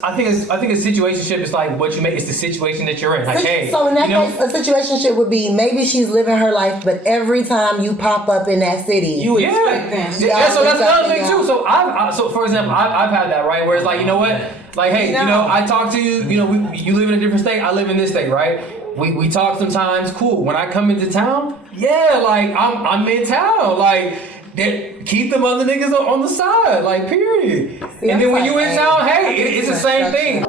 I think a situationship is like what you make. It's the situation that you're in. Like, hey, so in that case, a situationship would be maybe she's living her life, but every time you pop up in that city, you expect them. Yeah, so that's another thing too. So so for example, I've had that, right? Where it's like, you know what? Like, hey, I talk to you. You know, you live in a different state. I live in this state, right? We talk sometimes. Cool. When I come into town, yeah, like I'm in town, like. Keep them other niggas on the side, like, period. See, and then when you in town, hey, it's the same thing.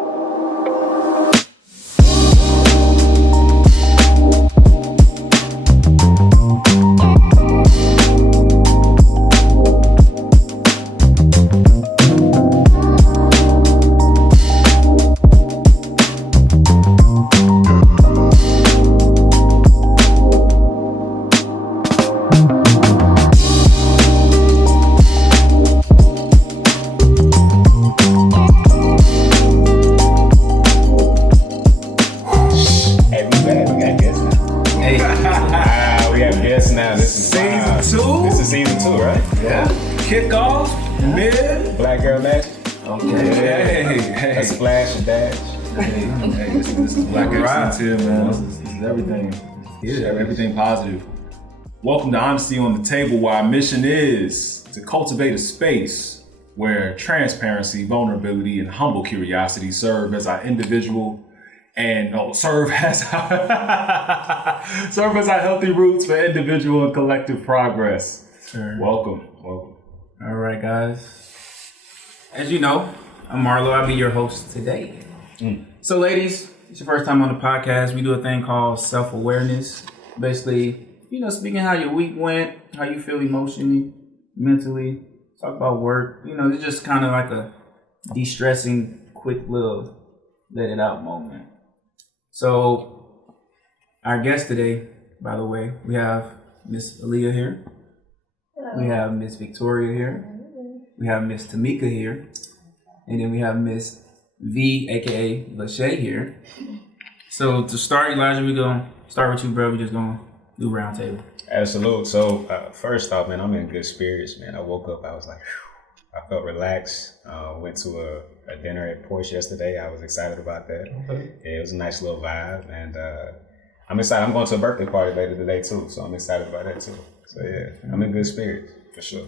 Here, man. This is everything. Everything positive. Welcome to Honesty on the Table, where our mission is to cultivate a space where transparency, vulnerability, and humble curiosity serve as our individual and serve as our healthy roots for individual and collective progress. Sure. Welcome. All right, guys. As you know, I'm Marlo. I'll be your host today. So, ladies, it's your first time on the podcast. We do a thing called self-awareness. Basically, speaking how your week went, how you feel emotionally, mentally, talk about work. It's just kind of like a de-stressing, quick little let it out moment. So, our guest today, by the way, we have Miss Aaliyah here. Hello. We have Miss Victoria here. Hello. We have Miss Tomeka here. And then we have Miss V, aka Lachey here. So to start, Elijah, we're gonna start with you, bro. We're just gonna do round table. Absolutely. So first off, man, I'm in good spirits, man. I woke up, I was like, whew. I felt relaxed. Went to a dinner at Porsche yesterday. I was excited about that. Okay. Yeah, it was a nice little vibe, and I'm excited. I'm going to a birthday party later today too, so I'm excited about that too. So yeah, I'm in good spirits for sure.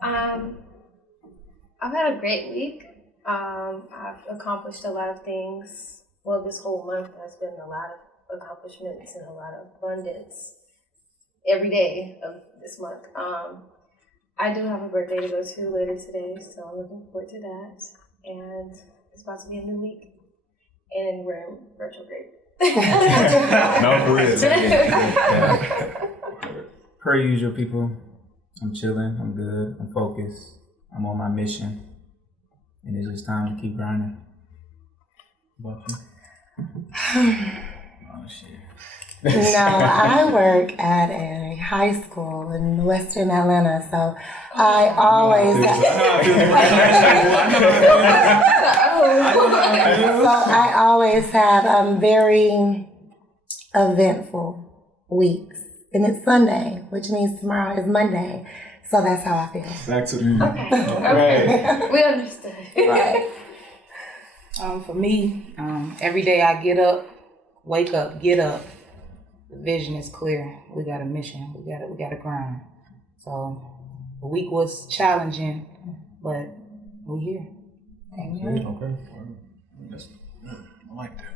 I've had a great week. I've accomplished a lot of things. Well, this whole month has been a lot of accomplishments and a lot of abundance every day of this month. I do have a birthday to go to later today, so I'm looking forward to that. And it's about to be a new week, and we're in retrograde. No, for real. Per usual, people, I'm chilling, I'm good, I'm focused, I'm on my mission. And it's just time to keep grinding. What about you? Oh, shit. No, I work at a high school in Western Atlanta, so I always have very eventful weeks. And it's Sunday, which means tomorrow is Monday. So that's how I feel. Back to the Okay. We understand. Right. For me, every day I get up, wake up, get up. The vision is clear. We got a mission. We got to grind. So the week was challenging, but we're here. Amen. Okay. I like that.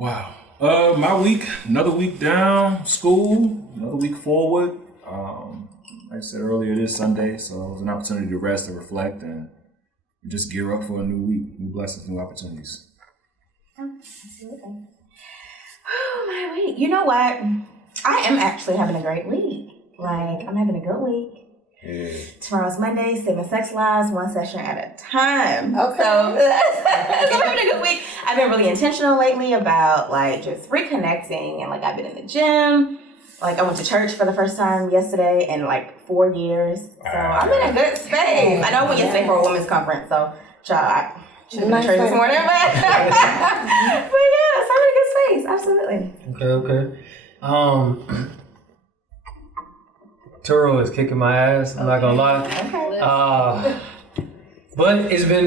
Wow. My week, another week down, school, another week forward. Like I said earlier, this Sunday, so it was an opportunity to rest and reflect and just gear up for a new week, new blessings, new opportunities. Absolutely. Oh, my week. You know what? I am actually having a great week. Like, I'm having a good week. Yeah. Tomorrow's Monday, 7 Sex Lives, one session at a time. Okay. So I'm having a good week. I've been really intentional lately about like just reconnecting, and like I've been in the gym. Like I went to church for the first time yesterday in like 4 years. So I'm in a good space. I know I went yesterday for a women's conference, so I should have been in church this morning, but yeah, so I'm in a good space. Absolutely. Okay. Turo is kicking my ass. I'm not gonna lie. But it's been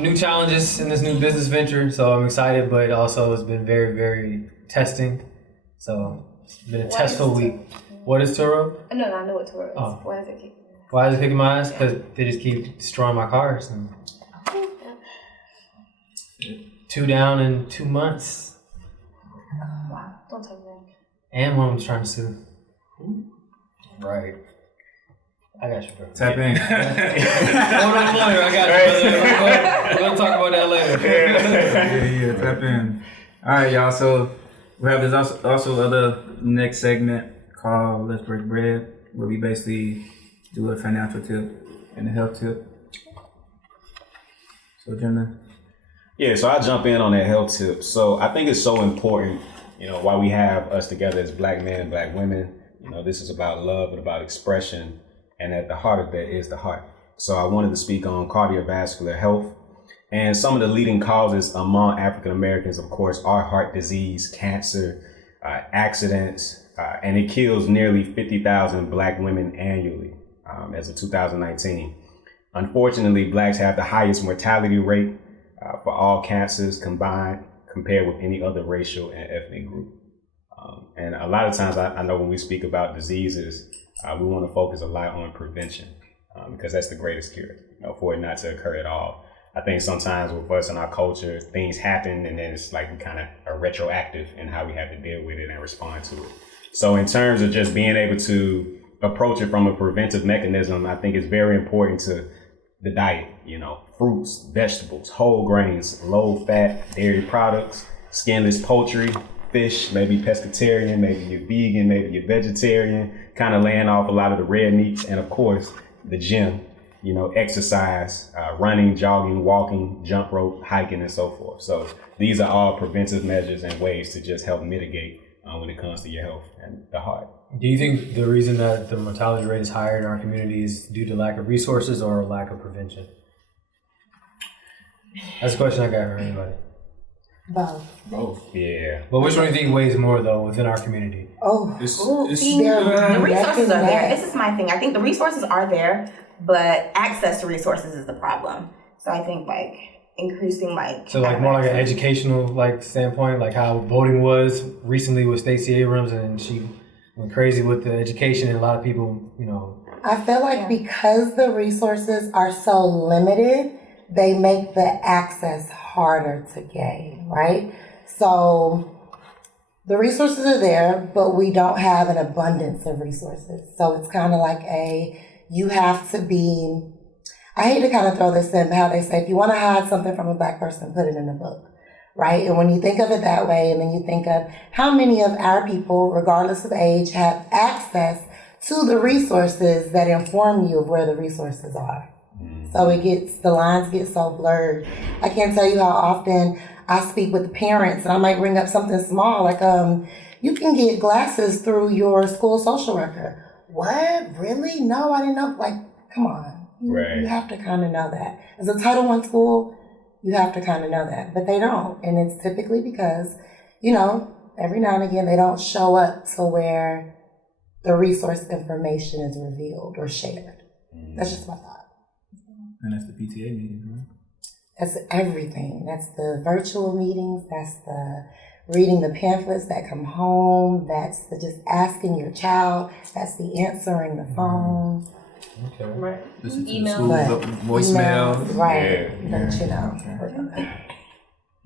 new challenges in this new business venture, so I'm excited. But also, it's been very, very testing. So it's been a testful week. What is Turo? No, I know what Turo is. Oh. Why is it kicking? Why is it kicking my ass? Because they just keep destroying my cars. And 2 down in 2 months. Wow, don't tell me that. And one of them's trying to sue. Right. I got you, bro. Tap in. Hold on, lawyer. I got you, brother. We're gonna talk about that later. Yeah, tap in. All right, y'all. So we have this also other next segment called Let's Break Bread, where we basically do a financial tip and a health tip. So, Jenna. Yeah, so I jump in on that health tip. So I think it's so important, why we have us together as black men and black women. This is about love and about expression. And at the heart of that is the heart. So I wanted to speak on cardiovascular health. And some of the leading causes among African Americans, of course, are heart disease, cancer, accidents, and it kills nearly 50,000 black women annually as of 2019. Unfortunately, blacks have the highest mortality rate for all cancers combined compared with any other racial and ethnic group. And a lot of times I know when we speak about diseases, we want to focus a lot on prevention because that's the greatest cure, for it not to occur at all. I think sometimes with us in our culture, things happen and then it's like we kind of are retroactive in how we have to deal with it and respond to it. So in terms of just being able to approach it from a preventive mechanism, I think it's very important to the diet, fruits, vegetables, whole grains, low fat dairy products, skinless poultry, fish, maybe pescatarian, maybe you're vegan, maybe you're vegetarian, kind of laying off a lot of the red meats, and of course the gym, exercise, running, jogging, walking, jump rope, hiking, and so forth. So these are all preventive measures and ways to just help mitigate when it comes to your health and the heart. Do you think the reason that the mortality rate is higher in our community is due to lack of resources or lack of prevention? That's a question I got for anybody. Both. Yeah. But which one do you think weighs more though within our community? The resources are there. This is my thing. I think the resources are there, but access to resources is the problem. So I think increasing So more like an educational standpoint, like how voting was recently with Stacey Abrams, and she went crazy with the education, and a lot of people, I feel like because the resources are so limited, they make the access harder to gain, right? So the resources are there, but we don't have an abundance of resources. So it's kind of like you have to be, I hate to kind of throw this in, but how they say, if you want to hide something from a black person, put it in a book, right? And when you think of it that way, and then you think of how many of our people, regardless of age, have access to the resources that inform you of where the resources are. So the lines get so blurred. I can't tell you how often I speak with parents and I might bring up something small, like you can get glasses through your school social worker. What? Really? No, I didn't know. Come on. You have to kind of know that. As a Title I school, you have to kind of know that. But they don't. And it's typically because, every now and again they don't show up to where the resource information is revealed or shared. That's just my thought. And that's the PTA meetings, right? That's everything. That's the virtual meetings. That's the reading the pamphlets that come home. That's the just asking your child. That's the answering the phone. Okay. Right. Listen to Email. the voicemail. Right. Yeah. But,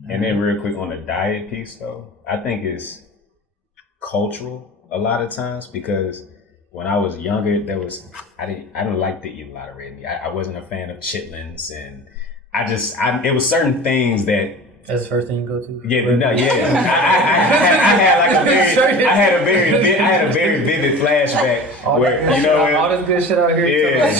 And then real quick on the diet piece though, I think it's cultural a lot of times because when I was younger, I didn't like to eat a lot of red meat. I wasn't a fan of chitlins, and it was certain things that. That's the first thing you go to. Yeah, no, yeah. I had a very vivid flashback where all this good shit out here. Yeah.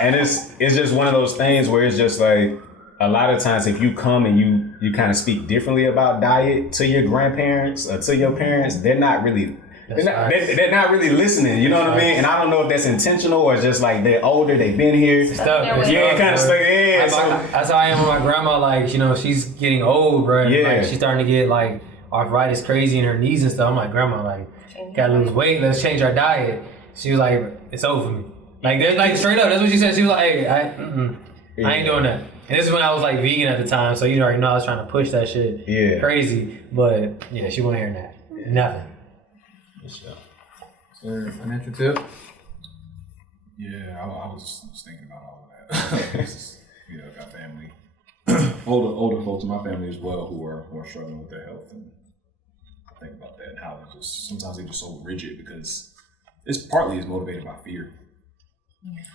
And it's just one of those things where it's just like a lot of times if you come and you kind of speak differently about diet to your grandparents or to your parents, they're not really. They're not really listening, you know what I mean? And I don't know if that's intentional or just like they're older, they've been here. Kind of stuck. Yeah, that's how I am with my grandma. She's getting old, bro. Yeah. She's starting to get arthritis crazy in her knees and stuff. I'm like, grandma, gotta lose weight. Let's change our diet. She was like, it's over for me. Like, they're like straight up. That's what she said. She was like, "Hey, I ain't doing that." And this is when I was like vegan at the time, so you already know I was trying to push that shit crazy. But yeah, she wasn't hearing that. Nothing. Is there a financial tip? Yeah, I was just thinking about all of that. Got family, older folks in my family as well who are struggling with their health, and I think about that and how sometimes they're just so rigid because it's partly is motivated by fear.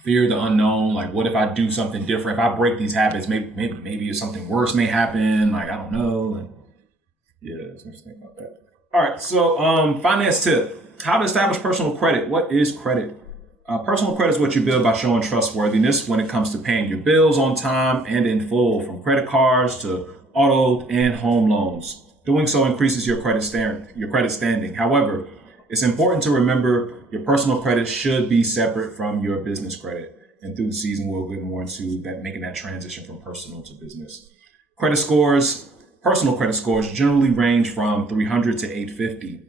Fear of the unknown, like what if I do something different? If I break these habits, maybe something worse may happen. Like I don't know. And it's interesting about that. All right, so finance tip: how to establish personal credit. What is credit? Personal credit is what you build by showing trustworthiness when it comes to paying your bills on time and in full, from credit cards to auto and home loans. Doing so increases your credit standing. However, it's important to remember your personal credit should be separate from your business credit. And through the season, we'll get more into that, making that transition from personal to business. Personal credit scores generally range from 300 to 850.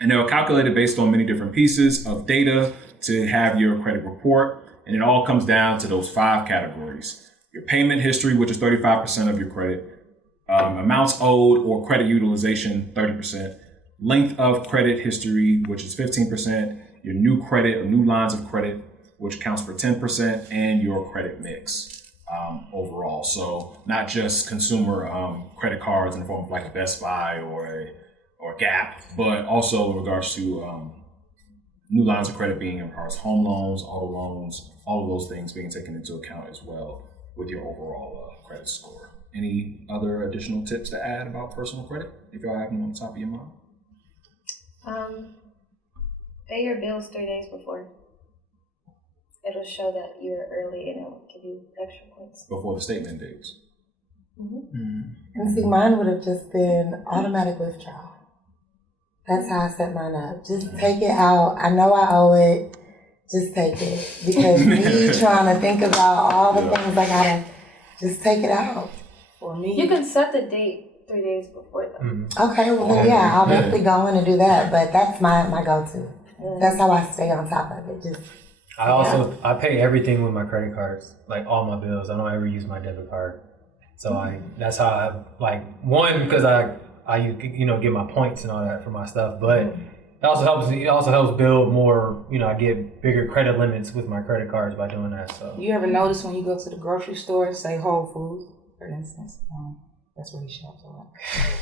And they're calculated based on many different pieces of data to have your credit report. And it all comes down to those 5 categories. Your payment history, which is 35% of your credit. Amounts owed or credit utilization, 30%. Length of credit history, which is 15%. Your new credit or new lines of credit, which counts for 10%. And your credit mix overall. So not just consumer credit cards in the form of like a Best Buy or Gap, but also in regards to new lines of credit being in regards to home loans, auto loans, all of those things being taken into account as well with your overall credit score. Any other additional tips to add about personal credit, if y'all have them on the top of your mind? Pay your bills 3 days before. It'll show that you're early and it'll give you extra points. Before the statement dates. And see, mine would have just been automatic withdrawal. That's how I set mine up. Just take it out. I know I owe it. Just take it. Because me trying to think about all the things I gotta just take it out. For me, you can set the date 3 days before though. Okay, well then, I'll definitely go in and do that. But that's my go-to. That's how I stay on top of it. I pay everything with my credit cards, like all my bills. I don't ever use my debit card. So that's how I because I get my points and all that for my stuff, but it also helps build more, I get bigger credit limits with my credit cards by doing that. So you ever notice when you go to the grocery store, say Whole Foods, for instance, that's where he shops a lot.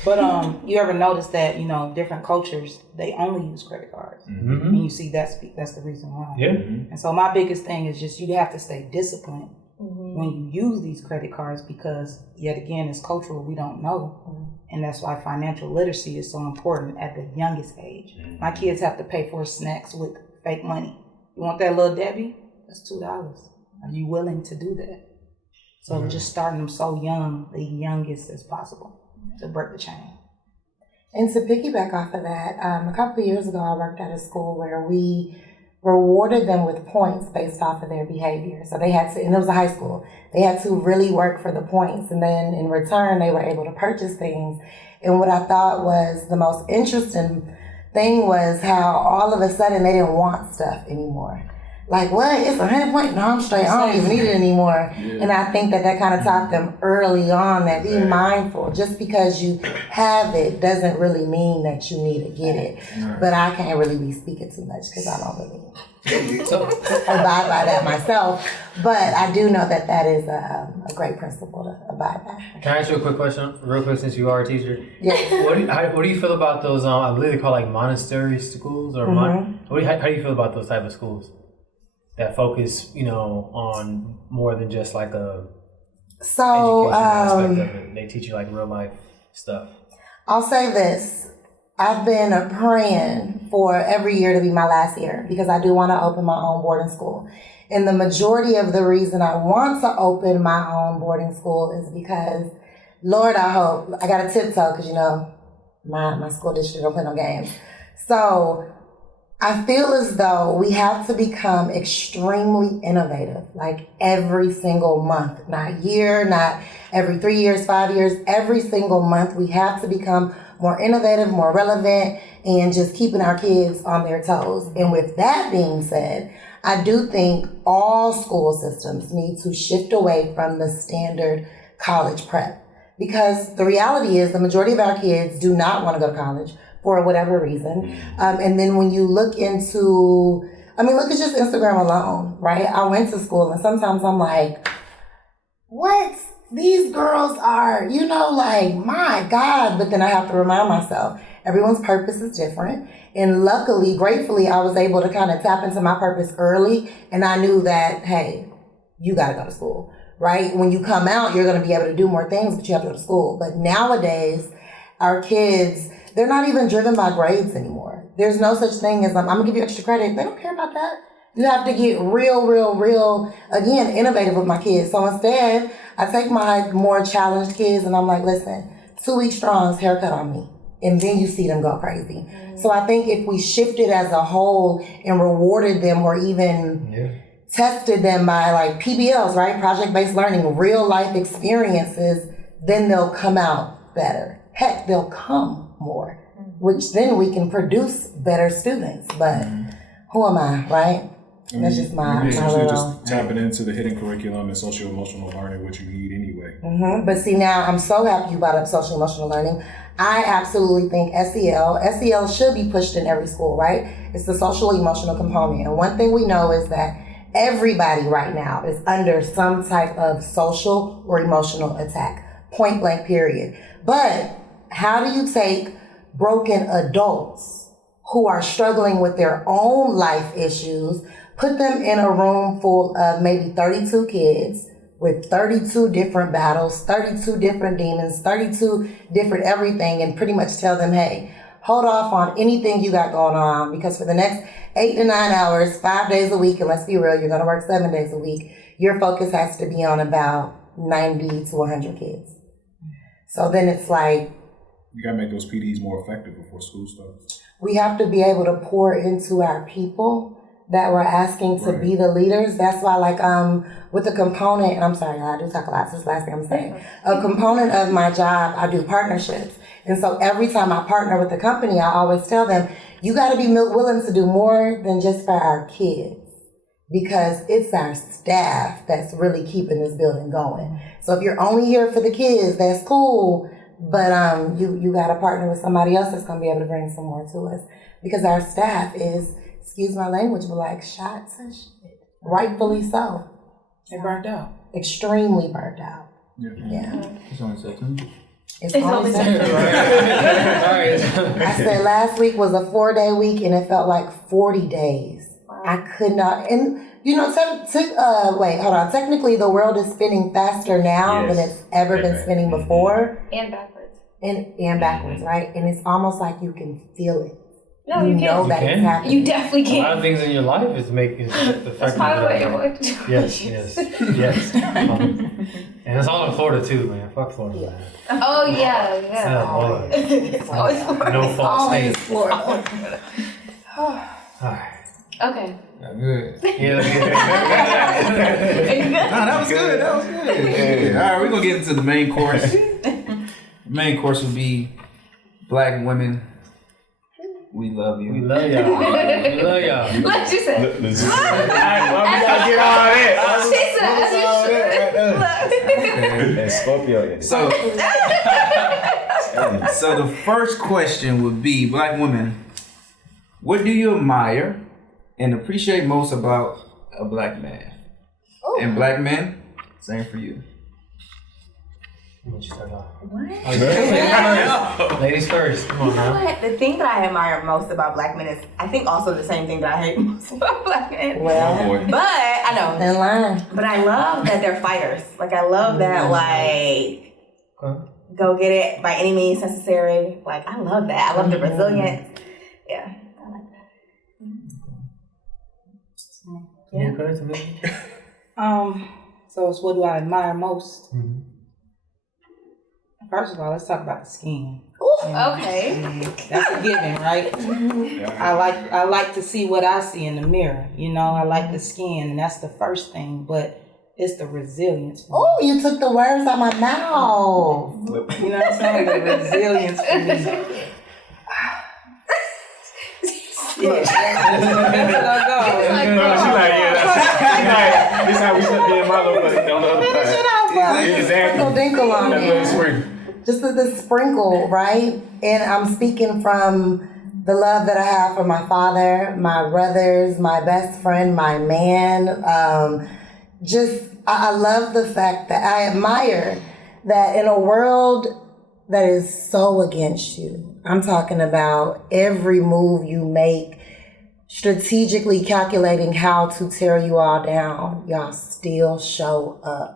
But you ever notice that, different cultures, they only use credit cards. And you see that's the reason why. Yeah. And so my biggest thing is just you have to stay disciplined when you use these credit cards, because yet again, it's cultural, we don't know. And that's why financial literacy is so important at the youngest age. My kids have to pay for snacks with fake money. You want that little Debbie? That's $2. Are you willing to do that? So just starting them so young, the youngest as possible, to break the chain. And to piggyback off of that, a couple of years ago, I worked at a school where we rewarded them with points based off of their behavior. So they had to, and it was a high school, they had to really work for the points. And then in return, they were able to purchase things. And what I thought was the most interesting thing was how all of a sudden they didn't want stuff anymore. Like, what? It's 100 points? No, I'm straight. I don't even need it anymore. Yeah. And I think that kind of taught them early on that be mindful. Just because you have it doesn't really mean that you need to get it. Right. But I can't really be speaking too much because I don't really abide by that myself. But I do know that is a great principle to abide by. Can I ask you a quick question, real quick, since you are a teacher? Yes. What do you feel about those? I believe they call like monastery schools, or how do you feel about those type of schools that focus, on more than just like a education aspect of it? They teach you like real life stuff. I'll say this. I've been praying for every year to be my last year because I do want to open my own boarding school. And the majority of the reason I want to open my own boarding school is because, Lord, I hope, I got to tiptoe because, my school district don't play no games. So I feel as though we have to become extremely innovative, like every single month, not year, not every 3 years, 5 years, every single month. We have to become more innovative, more relevant, and just keeping our kids on their toes. And with that being said, I do think all school systems need to shift away from the standard college prep, because the reality is the majority of our kids do not want to go to college for whatever reason. And then when you look into, look at just Instagram alone, right? I went to school and sometimes I'm like, what? These girls are, like, my God. But then I have to remind myself, everyone's purpose is different. And luckily, gratefully, I was able to kind of tap into my purpose early. And I knew that, hey, you got to go to school, right? When you come out, you're going to be able to do more things, but you have to go to school. But nowadays, our kids, they're not even driven by grades anymore. There's no such thing as, I'm going to give you extra credit. They don't care about that. You have to get real, again, innovative with my kids. So instead, I take my more challenged kids and I'm like, listen, 2 weeks strong's haircut on me. And then you see them go crazy. So I think if we shifted as a whole and rewarded them or even tested them by like PBLs, right? Project-based learning, real life experiences, then they'll come out better. Heck, they'll come more, which then we can produce better students. But who am I, right? That's just my little... just tapping into the hidden curriculum and social emotional learning, which you need anyway. But see, now I'm so happy you brought up social emotional learning. I absolutely think SEL should be pushed in every school, right? It's the social emotional component. And one thing we know is that everybody right now is under some type of social or emotional attack, point blank period. But how do you take broken adults who are struggling with their own life issues, put them in a room full of maybe 32 kids with 32 different battles, 32 different demons, 32 different everything, and pretty much tell them, hey, hold off on anything you got going on, because for the next 8 to 9 hours, 5 days a week, and let's be real, you're going to work 7 days a week, your focus has to be on about 90 to 100 kids. So then it's like, you got to make those PDs more effective before school starts. We have to be able to pour into our people that we're asking to be the leaders. That's why, like, with the component, and I'm sorry, I do talk a lot, so this is the last thing I'm saying. A component of my job, I do partnerships. And so every time I partner with the company, I always tell them, you got to be willing to do more than just for our kids, because it's our staff that's really keeping this building going. So if you're only here for the kids, that's cool, but you got to partner with somebody else that's going to be able to bring some more to us, because our staff is, excuse my language, but like shots and shit. Rightfully so. They burnt out. Extremely burnt out. Yeah. It's only 6 months. It's only 6 months. I said last week was a 4-day week and it felt like 40 days. Wow. I could not, and wait, hold on. Technically the world is spinning faster now than it's ever been spinning before. And backwards. And backwards, right? And it's almost like you can feel it. No, you know can't. that it's happening. You definitely can't. A lot of things in your life is making affecting. That's part of what you're going to do. Yes. And it's all in Florida too, man. Fuck Florida, man. Oh yeah. It's always Florida. No fault state. Florida. Alright. Okay. Good. Yeah. No, that was good. All right, we're going to get into the main course. The main course would be Black women. We love you. We love y'all. We love y'all. What you said? Let's get all that. She said, And Scorpio. So the first question would be, Black women, what do you admire and appreciate most about a Black man? Ooh. And Black men, same for you. What? Ladies first. Come on now. What? The thing that I admire most about Black men is, I think, also the same thing that I hate most about Black men. Well, but I know. in line. But I love that they're fighters. Like, I love that, like, go get it by any means necessary. Like, I love that. I love the resilience. Yeah, I like that. Yeah. So it's what do I admire most? Mm-hmm. First of all, let's talk about the skin. Okay. That's a given, right? Mm-hmm. I like to see what I see in the mirror. You know, I like the skin, and that's the first thing. But it's the resilience. Oh, you took the words out of my mouth. You know what I'm saying? The resilience for me. it. That's what I go. She's like, yeah, this is how we should be in my little buddy on the other side. Sprinkle dinkle on That's what it's there. for. Just the sprinkle, right? And I'm speaking from the love that I have for my father, my brothers, my best friend, my man. I love the fact that I admire that in a world that is so against you, I'm talking about every move you make, strategically calculating how to tear you all down, y'all still show up.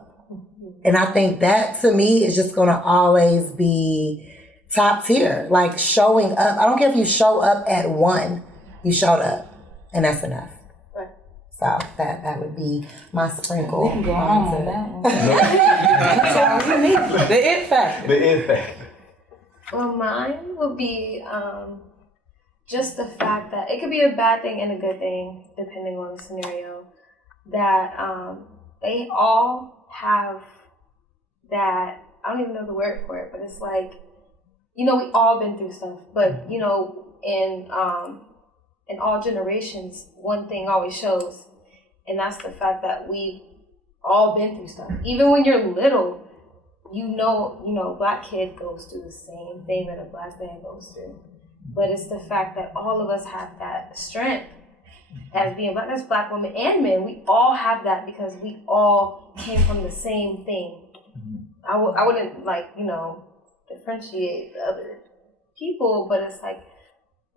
And I think that to me is just gonna always be top tier, like showing up. I don't care if you show up at 1, you showed up, and that's enough. Right. So that would be my sprinkle. We can go on with that one. That's all you need. The it factor. The it factor. Well, mine would be just the fact that it could be a bad thing and a good thing, depending on the scenario, that they all have that, I don't even know the word for it, but it's like, we all been through stuff, but, in all generations, one thing always shows, and that's the fact that we've all been through stuff. Even when you're little, Black kid goes through the same thing that a Black man goes through. But it's the fact that all of us have that strength as being Black, as Black women and men. We all have that because we all came from the same thing. I wouldn't differentiate the other people, but it's like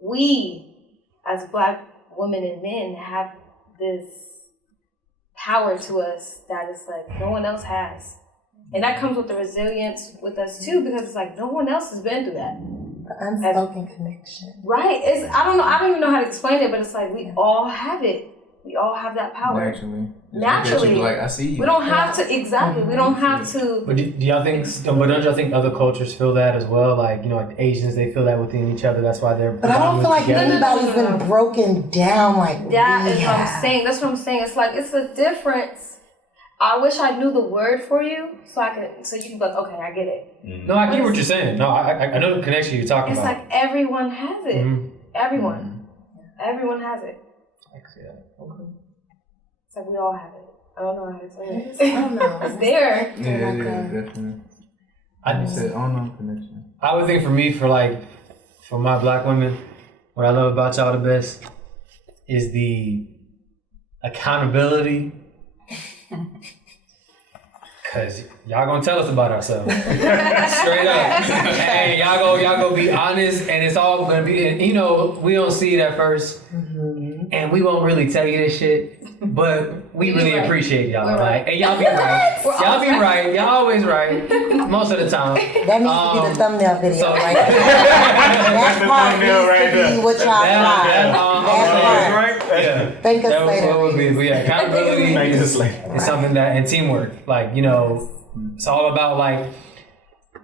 we as Black women and men have this power to us that is like no one else has. And that comes with the resilience with us too, because it's like no one else has been through that. The unspoken connection. Right. I don't even know how to explain it, but it's like we all have it. We all have that power. Naturally. Like, I see you. We don't have to, exactly. We don't have to. But do y'all think, but don't y'all think other cultures feel that as well? Like, like the Asians, they feel that within each other. That's why they're. But I don't feel like anybody's been broken down like that we is have. what I'm saying. That's what I'm saying. It's like, it's a difference. I wish I knew the word for you so you can be like, okay, I get it. No, I get what you're saying. No, I know the connection you're talking about. It's like everyone has it. Mm-hmm. Everyone has it. It's like we all have it. I don't know how to explain it. I don't know. It's there. Yeah, definitely. I said, I don't know connection. I would think for me, for my Black women, what I love about y'all the best is the accountability. Cause y'all gonna tell us about ourselves straight up, and y'all go be honest, and it's all gonna be. And, we don't see it at first, and we won't really tell you this shit, but we really appreciate y'all. Like, and y'all be right. Y'all be right. Y'all always right most of the time. That needs to be the thumbnail video, right? That part needs to be what y'all got. Yeah. Thank us That later. would be, but yeah, accountability is something that, and teamwork, it's all about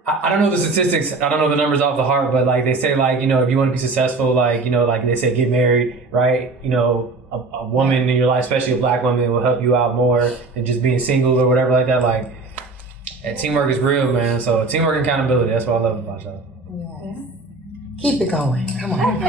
I don't know the statistics, I don't know the numbers off the heart, but they say if you want to be successful, they say get married, right? A woman in your life, especially a Black woman, will help you out more than just being single or whatever like that. And teamwork is real, man. So teamwork and accountability, that's what I love about y'all. Yes. Keep it going. Come on.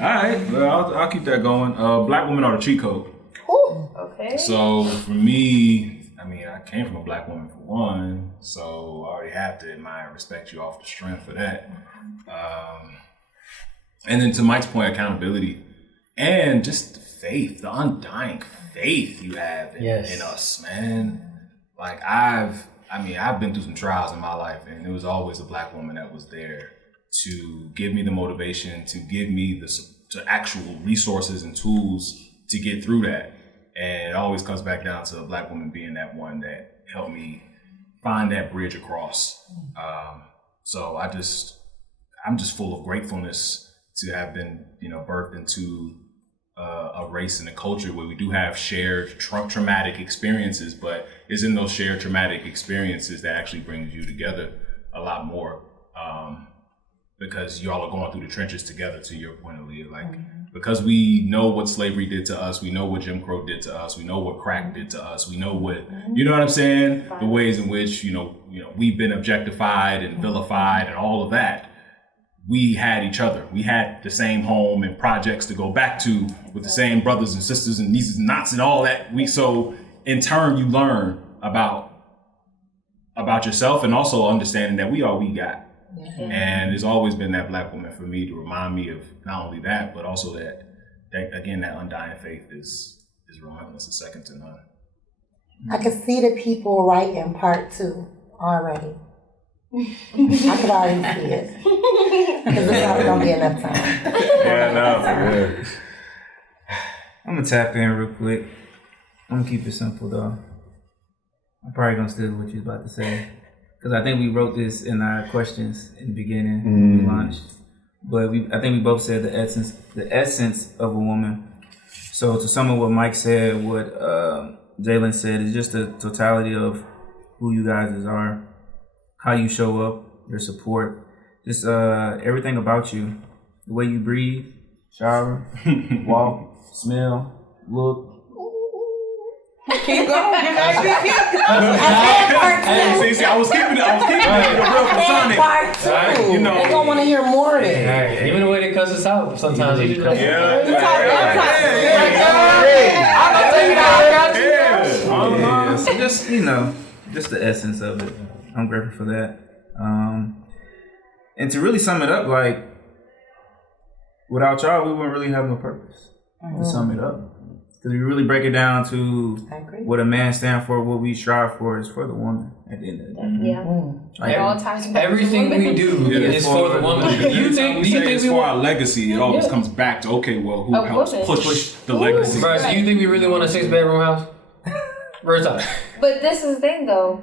All right, well, I'll keep that going. Black women are the cheat code. Ooh. Okay. So for me, I came from a Black woman for one, so I already have to admire and respect you off the strength for that. And then to Mike's point, accountability and just faith, the undying faith you have in us, man. I've been through some trials in my life, and it was always a Black woman that was there to give me the motivation, to give me the actual resources and tools to get through that. And it always comes back down to a Black woman being that one that helped me find that bridge across. So I'm just full of gratefulness to have been, birthed into a race and a culture where we do have shared traumatic experiences, but it's in those shared traumatic experiences that actually brings you together a lot more. Because y'all are going through the trenches together, to your point, Aaliyah. Because we know what slavery did to us, we know what Jim Crow did to us, we know what crack did to us, we know what, you know what I'm saying? The ways in which, we've been objectified and vilified and all of that. we had each other. We had the same home and projects to go back to with the same brothers and sisters and nieces and aunts and all that. So in turn, you learn about yourself and also understanding that we all we got. And there's always been that Black woman for me to remind me of not only that, but also that again, that undying faith is relentless and second to none. I could see the people writing part 2 already. I could already see it. Because it's not going to be enough time. Yeah, no, for real. I'm gonna tap in real quick. I'm gonna keep it simple though. I'm probably gonna steal what you was about to say. Because I think we wrote this in our questions in the beginning when we launched. But I think we both said the essence of a woman. So to sum up what Mike said, what Jalen said, is just the totality of who you guys are, how you show up, your support, just everything about you, the way you breathe, shower, walk, smell, look. Keep going. See, I was keeping it real platonic. Part 2. You know. They're going to want to hear more of it. Hey, even the way they cuss us out sometimes. I'm gonna tell you now. So just, just the essence of it. I'm grateful for that. And to really sum it up, like, without y'all, we wouldn't really have no purpose. To sum it up. Because we really break it down to what a man stands for, what we strive for is for the woman at the end of the day. Yeah. Like, It all ties back to Everything women. we do is for the woman. Do you think it's we for our want? legacy? It always comes back to who A helps woman. push the legacy? Bro, do you think we really want a 6-bedroom house? First time. But this is the thing, though.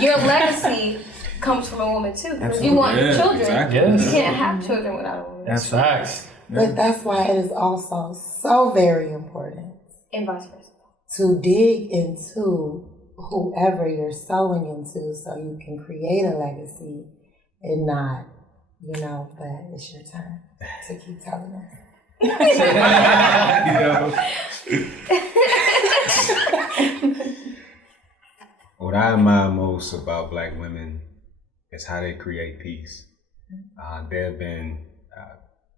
Your legacy comes from a woman too. Because you want children. Exactly. You Yes. can't have children without a woman. That's facts. But that's why it is also so very important And vice versa. to dig into whoever you're sowing into so you can create a legacy and not, but it's your turn to keep telling us. What I admire most about Black women is how they create peace. There have been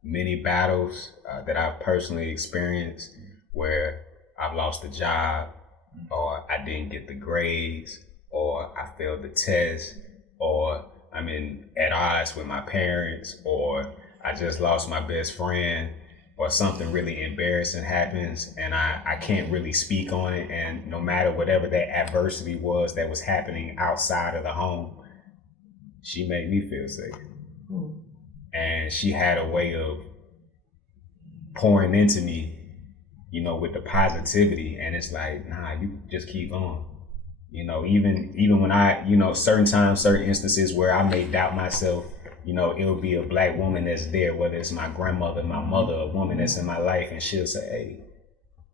many battles that I've personally experienced where I've lost a job, or I didn't get the grades, or I failed the test, or I'm at odds with my parents, or I just lost my best friend, or something really embarrassing happens and I can't really speak on it. And no matter whatever that adversity was that was happening outside of the home, she made me feel safe. And she had a way of pouring into me, with the positivity. And it's like, nah, you just keep going. Even when I, certain times, certain instances where I may doubt myself, it'll be a Black woman that's there, whether it's my grandmother, my mother, a woman that's in my life, and she'll say, hey,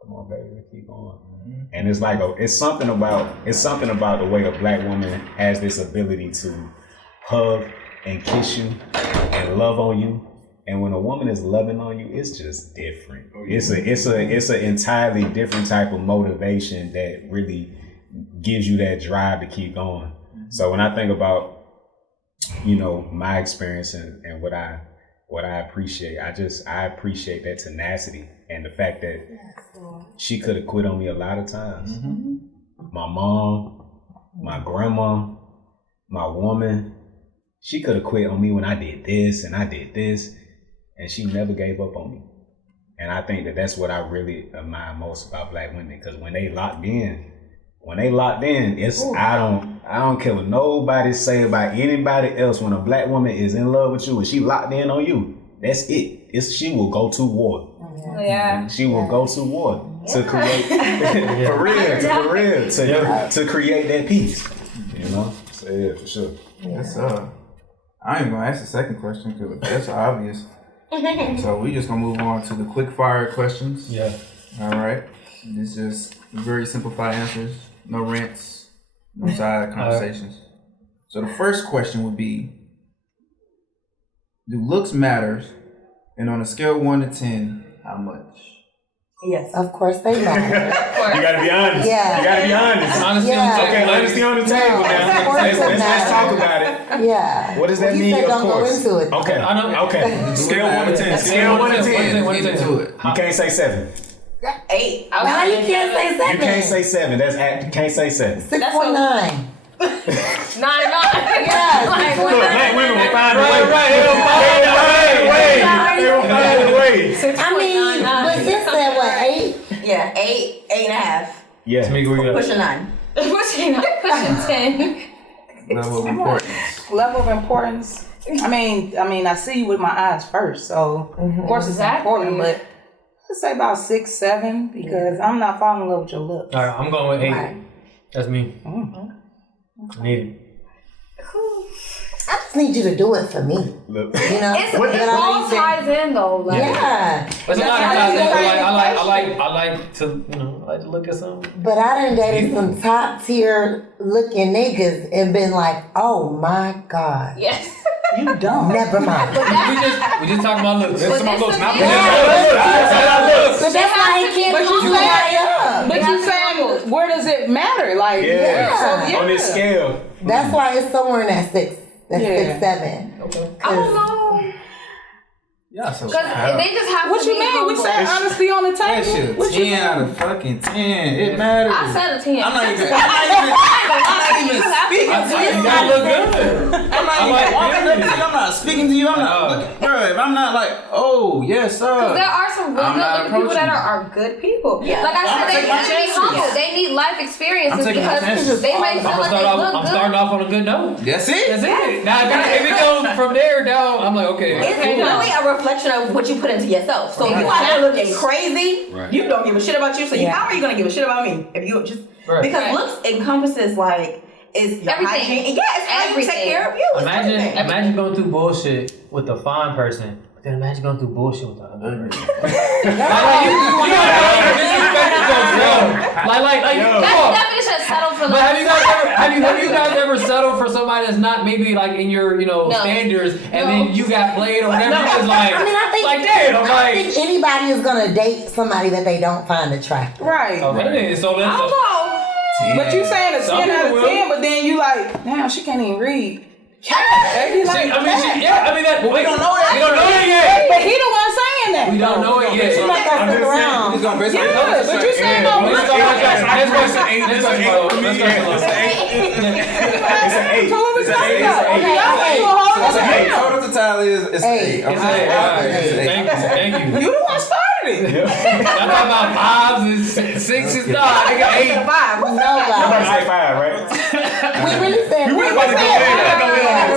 come on, baby, keep going. And it's like, it's something about the way a Black woman has this ability to hug and kiss you and love on you. And when a woman is loving on you, it's just different. It's an entirely different type of motivation that really gives you that drive to keep going. So when I think about, my experience and what I appreciate, I appreciate that tenacity and the fact that she could have quit on me a lot of times. My mom, my grandma, my woman, she could have quit on me when I did this and I did this, and she never gave up on me. And I think that that's what I really admire most about Black women, because when they locked in, it's I don't care what nobody say about anybody else. When a Black woman is in love with you and she locked in on you, that's it. She will go to war. Yeah. She will go to war to create for real, to create that peace. So yeah, for sure. That's I ain't gonna ask the second question because that's obvious. So we just gonna move on to the quick fire questions. Yeah. All right. It's just very simplified answers. No rants. No side conversations. So the first question would be: do looks matter? And on a scale of 1 to 10, how much? Yes. Of course they matter. You gotta be honest. Yeah. You gotta be honest. Honesty Yeah. on the Okay, table. honesty on the table No, now. of course it Let's matters. talk about it. Yeah. What does that Well, mean? you said Of don't course. go into it. Okay. I know. Okay. Scale 1 to 10. Scale 1 to 10. One to Get into it. You can't say 7. 8. Now you can't say 7. You can't say 7. You can't say 7. 6.9. 9. Yes. Look, black women will find a way. Right. They will find a way. I mean, but this said what, 8? Yeah, 8, 8.5. Yeah. Tameka, where you at? Pushing 9. Pushing 10. Level of importance. Level of importance. I mean, I see you with my eyes first, so of course it's Exactly. important. But I'd say about 6, 7 because I'm not falling in love with your looks. All right, I'm going with 8. Right. That's me. I need it. I just need you to do it for me. Look. You know? It You know all what I'm saying? ties in though. Like, Yeah. There's a lot of That's times how that you I like to, I like to look at something. But I done dated some top tier looking niggas and been like, oh my God. yes. You dumb. Never mind. We just talking about looks. But Some looks, not But that's why he can't But come you right up. But you saying, where does it matter? Like, Yeah. so, yeah. On this scale. That's why it's somewhere in that 6, Yeah. 6, 7. I don't know. Yeah, so Because they just have What to you be mean? We humble. said honesty on the that table. shit, What you 10 out of fucking 10. It matters. I said a 10. I'm not even speaking to you. You gotta look good. I'm not even walking up to you. I'm not speaking to you. I'm not looking. Bro, if I'm not like, oh, yes, sir. There are some real I'm good not looking people that approaching are good people. Yeah. Like I I'm said, they taking my need to be chances. humble. Yeah. They need life experiences I'm taking my because chances. they may feel like they look I'm good. starting off on a good note. That's it. That's it. Now if it goes from there down, I'm like, okay. It's really a reflection of what you put into yourself. So if you out there looking crazy, you don't give a shit about you. So how are you gonna give a shit about me? If you just because looks encompasses like is your Everything. hygiene. Yeah, it's how you take Everything. care of you. It's everything. Imagine going through bullshit with a fine person, but then imagine going through bullshit with the ugly person. That's the definition of settle for But less. have you guys ever settled for somebody that's not maybe like in your standards, and then you got played or whatever? It's like, I mean, I think, like damn, I'm I like, don't think anybody is going to date somebody that they don't find attractive. Right. okay, so I don't let's. know. But you saying a Some 10 out of people 10, but then you like, damn, she can't even read. They be like, We don't know it. We don't know it yet. but he the one saying that. We don't know it yet. You like that stick around. He's gonna basically Yeah, but you saying no. Next question. It's an 8. So what we talking about? It's an Okay, y'all went to a whole It's other an 8. Total to tally is 8. It's a- all right. Thank you. You the one started it. I'm talking about 5s and 6s. Nah, I got 8. Nobody. Somebody say 5, right? We really said We about to go in.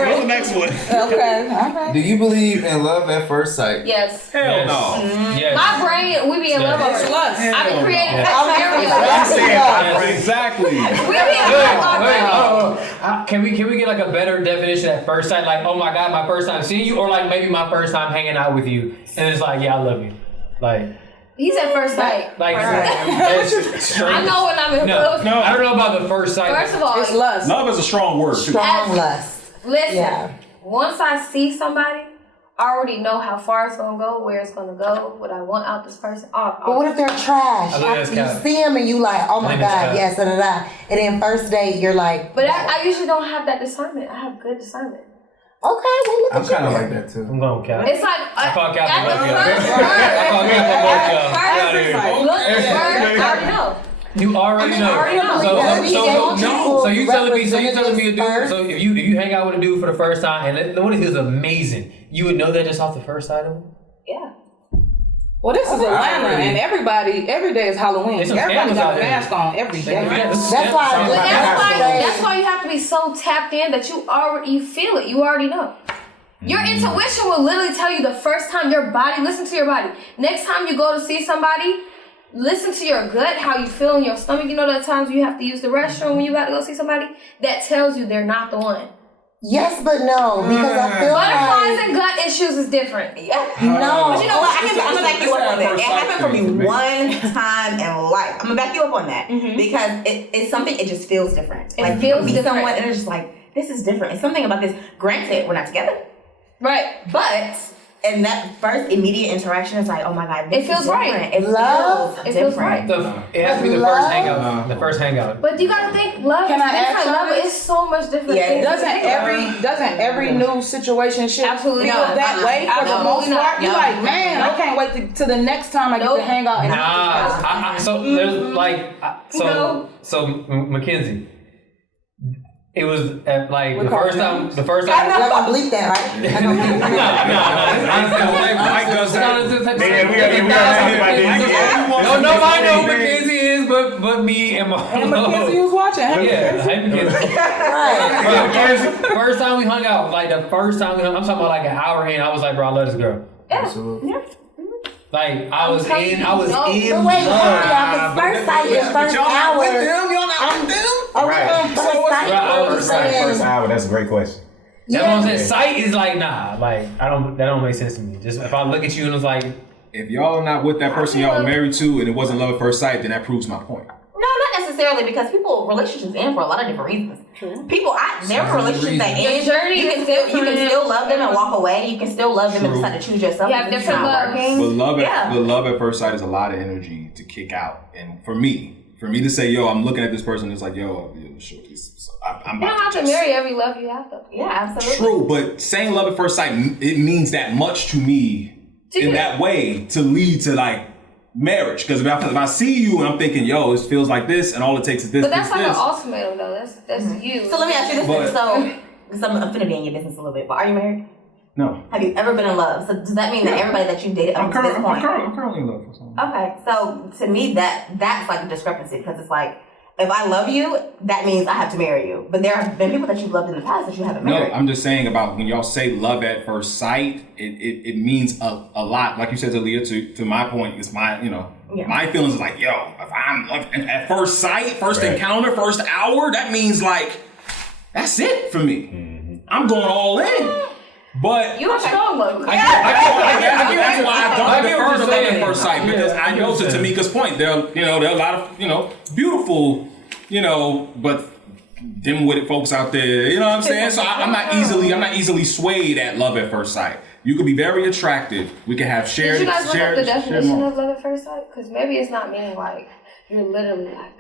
What's the next one? Okay. Do you believe in love at first sight? Yes. Hell no. Yes. My brain, we be in love over. Lust. I've been creating That's scenarios. it. Exactly. We be in love already. Can we get like a better definition at first sight? Like, oh my God, my first time seeing you, or like maybe my first time hanging out with you, and it's like, yeah, I love you. Like He's at first sight. that's straight. I know when I'm in love. No. I don't know about the first sight. First of all, It's lust. Love is a strong word. Too. Strong lust. listen. Yeah. Once I see somebody, I already know how far it's gonna go, where it's gonna go, what I want out this person. But what if they're trash? I think that's You cap. see them and you like, oh my I think that's God, cap. yes, and then first date you're like, But I usually don't have that discernment. I have good discernment. okay, well look I'm at you. kind of like that too. I'm going with Cap. It's like I call Cap at on the both y'all. first I call Cap on both y'all. word, Get out of here. look at the word, I already know. You already know. already know. So you telling me a dude. First. So if you hang out with a dude for the first time and what if he was amazing, you would know that just off the first sight of him. Yeah. Well, this is Atlanta, and every day is Halloween. There's some Everybody cameras got out a there. mask on every day. That's why I But just that's why you have to be so tapped in that you feel it. You already know. Your intuition will literally tell you the first time your body, listen to your body. Next time you go to see somebody, listen to your gut, how you feel in your stomach. You know there are times you have to use the restroom when you got to go see somebody. That tells you they're not the one. yes, but no, because I feel Butterflies like and gut issues is different. Yeah. no. But you know what? I'm gonna back you up on that. It first happened for sight me thing for me. one time in life. I'm gonna back you up on that because it's something. It just feels different. It Like feels you meet different. someone and it's just like this is different. It's something about this. Granted, we're not together, Right. but and that first immediate interaction is like, oh my God, this It feels is right. different. Love. It It feels feels right. different. It has to be the Love? first hangout. The first hangout. But you gotta think, love Can is I ask different. you Love this? is so much different. Yeah, things to Doesn't think about. every new situationship Absolutely feel not. that way for the Absolutely most part? not. You No. like, man, I can't wait to the next time I get to hang out and Nah, so there's like, No. so Mackenzie. It was at like the Carl first time. The first Y'all time. gonna bleep that, right? Y'all gonna bleep that. No, nobody knows who Mackenzie is, but me and my. And Mackenzie was watching. Hey, Yeah, hey Mackenzie. Right. Bro, first time we hung out, like the first time I'm talking about like an hour in, I was like, bro, I love this girl. absolutely. Like I was telling in you, love. But wait, hold on, first sight is first hour. Y'all not with them? Are we on first sight or we First saying? hour, that's a great question. That's what I'm Yeah. saying. Sight is like nah, like that don't make sense to me. Just if I look at you and it's like, If y'all not with that person y'all married to and it wasn't love at first sight, then that proves my point. No, not necessarily, because relationships end for a lot of different reasons. There are relationships that end. journey You is can different. still love them and walk away. You can still love them and True. decide to choose yourself. You have This is different not love. working. But love at first sight is a lot of energy to kick out. And for me to say, yo, I'm looking at this person, it's like, yo, sure, I'm You don't about have to just- marry every love you have, though. Yeah, absolutely. True, but saying love at first sight, it means that much to me in that way to lead to like marriage. Because if I see you and I'm thinking, yo, it feels like this, and all it takes is this, But that's this, like this. an ultimatum, though. That's you. So let me ask you this. But- So I'm gonna be in your business a little bit, but are you married? No. Have you ever been in love? So does that mean that everybody that you've dated up to this point? I'm currently in love with someone. Okay, so to me that's like a discrepancy, because it's like, if I love you, that means I have to marry you. But there have been people that you've loved in the past that you haven't No, married. I'm just saying about when y'all say love at first sight, it means a lot. Like you said, Aaliyah, to my point, it's my, my feelings is like, yo, if I'm at first sight, first encounter, first hour, that means like, that's it for me. Mm-hmm. I'm going all in. But You a strong love. I get that's why I don't get what prefer to you're love saying. at first sight, because Yeah, I know to Tomeka's point, there are a lot of beautiful, but dim-witted folks out there. You know what I'm saying? So I'm not easily swayed at love at first sight. You could be very attractive. We could have shared. Did you guys look up the definition shared of love at first sight? Because maybe it's not meaning like you're literally like.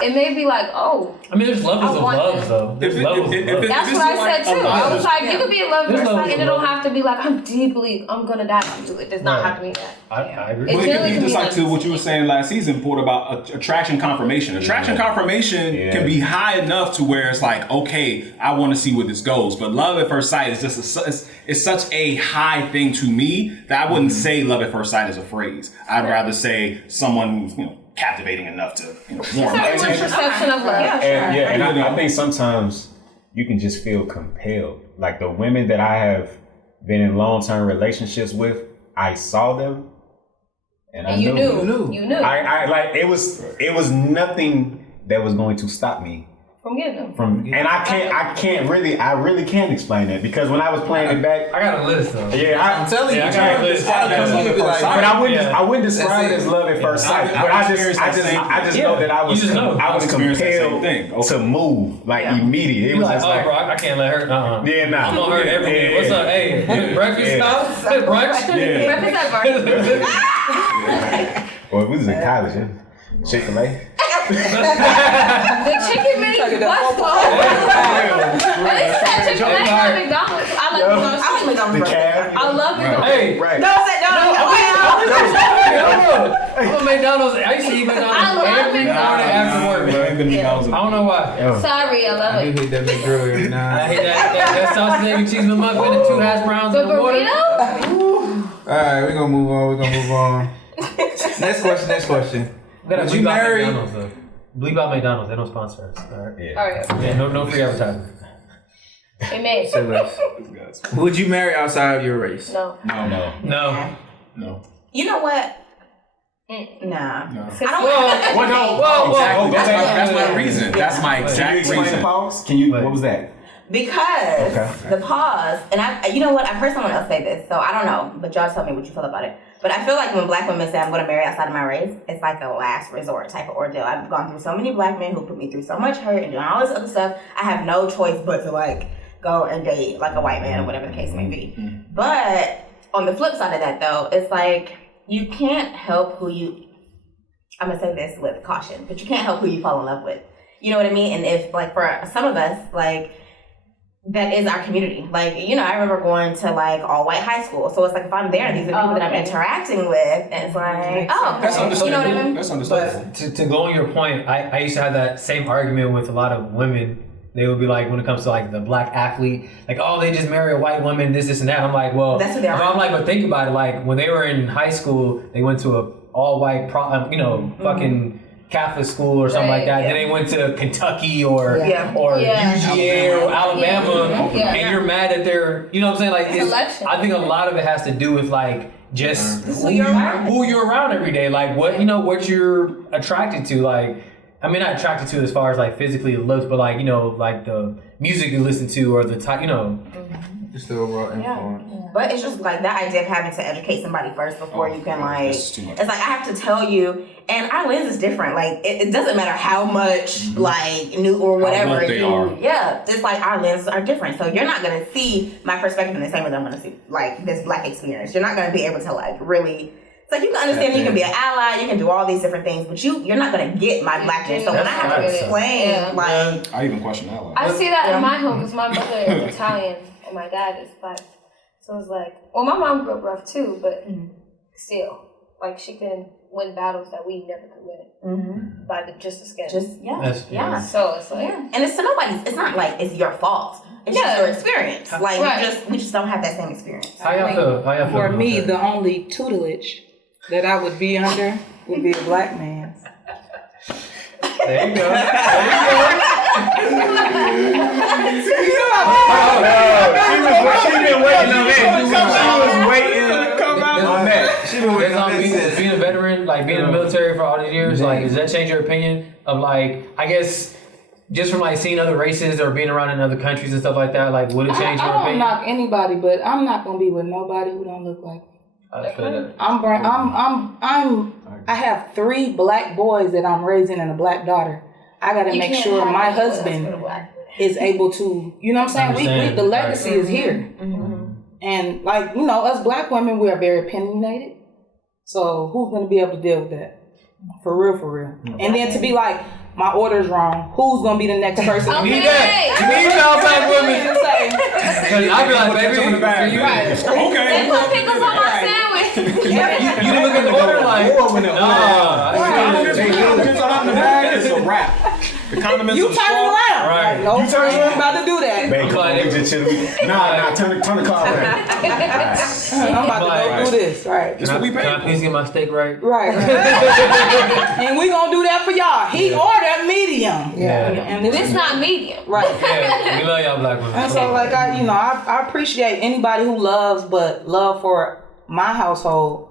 It may be like, oh. I mean, there's levels of love though. There's levels of love. That's what I said too. I was like, you could be in love at There's first levels sight, and of it don't love. have to be like, I'm gonna die for you. It does not have to be that. I agree. It But it generally could be can just be like to what you were saying last season, Port, about attraction confirmation. Attraction confirmation can be high enough to where it's like, okay, I want to see where this goes. But love at first sight is just it's such a high thing to me that I wouldn't say love at first sight as a phrase. I'd rather say someone who's captivating enough to warm my Everyone's attention. perception of love. And I think sometimes you can just feel compelled. Like the women that I have been in long-term relationships with, I saw them, and I You knew. knew. I like it was nothing that was going to stop me From getting them. and I really can't explain that, because when I was playing it back, I got a list though. I'm telling you, I got a list. but I wouldn't describe it as love at first sight. But I just know that I was compelled to move like immediately. It was just oh, like, bro, I can't let her. yeah, nah. I'm on her every day. What's up? Hey, breakfast stuff? Hey, brunch? Breakfast at Barney. Well, we was in college, Chick-fil-A. The chicken mini bus flow. At least that Chick-fil-A or McDonald's. I like McDonald's. The cab. I love McDonald's. Hey, Right. No. I'm a McDonald's. I used to eat McDonald's I love every morning McDonald's. after work. I don't know why. Sorry, I love it. hit that McGrill every now I and hate that sausage, egg, and cheese McMuffin and 2 hash browns The in the water. burrito? Alright, we're gonna move on. Next question. Would you marry- Bleep out McDonald's. They don't sponsor us. All right. All right. Yeah, no free advertising. It may. Say less. Would you marry outside of your race? No. No. You know what? Nah. No. I don't. Whoa. That's my reason. That's my Can you exact explain the reason. pause? What was that? Because Okay. the pause, and you know what? I've heard someone else say this, so I don't know, but y'all tell me what you feel about it. But I feel like when black women say I'm going to marry outside of my race, it's like a last resort type of ordeal. I've gone through so many black men who put me through so much hurt and doing all this other stuff. I have no choice but to like go and date like a white man or whatever the case may be. But on the flip side of that though, it's like you can't help who you, I'm gonna say this with caution, but you can't help who you fall in love with. You know what I mean? And if like for some of us, like that is our community. Like, you know, I remember going to like all white high school. So it's like if I'm there, these are people that I'm interacting with, and it's like, oh, That's you know what I mean? That's understandable. But to go on your point, I used to have that same argument with a lot of women. They would be like, when it comes to like the black athlete, like, oh, they just marry a white woman, this, and that. I'm like, well, that's what they are. I'm like, but think about it. Like when they were in high school, they went to a all white, fucking Catholic school or something like that. Then they went to Kentucky or UGA or Alabama, and you're mad that they're, you know what I'm saying? Like, I think a lot of it has to do with like just who you're around every day. Like what you're attracted to. Like, I mean, not attracted to as far as like physically it looks, but like, you know, like the music you listen to or the type, you know. Just the overall influence. But it's just like that idea of having to educate somebody first before you can like, it's like I have to tell you, and our lens is different. Like it doesn't matter how much like new or whatever it's like our lenses are different. So you're not gonna see my perspective in the same way that I'm gonna see like this black experience. You're not gonna be able to like really. It's like you can understand you can be an ally, you can do all these different things, but you're not gonna get my blackness. So when I have to explain, like I even question that. I see that in my home because my mother is Italian and my dad is black. So it's like, well, my mom grew up rough too, but still, like she can win battles that we never could win by just the skin. So it's like, and it's to nobody's. It's not like it's your fault. It's just your experience. Like we just don't have that same experience. How y'all feel? For me, the only tutelage that I would be under would be a black man. There you go. She been waiting on that. She was waiting to come out on that. She been waiting on that. Being a veteran, like being in the military for all these years, like does that change your opinion of like, I guess, just from like seeing other races or being around in other countries and stuff like that, like would it change your opinion? I don't knock anybody, but I'm not gonna be with nobody who don't look like me. I have 3 black boys that I'm raising and a black daughter. I gotta make sure my husband is able to, you know what I'm saying? The legacy is here. And like, you know, us black women, we are very opinionated. So who's gonna be able to deal with that? For real. And then to be like, my order's wrong. Who's gonna be the next person? You need that. You need y'all black women. I'd be like, baby, you right. Okay. They put pickles on my sandwich. You look at the order like, it's a wrap. The condiments you turn it around. Right. Like, no, you turn it about to do that. Turn the car around. I'm about to go through this. Right. Can I please get my steak right? Right. And we gonna do that for y'all. He ordered medium. And this not medium. Right. We love y'all black women. And so like I appreciate anybody who loves, but love for my household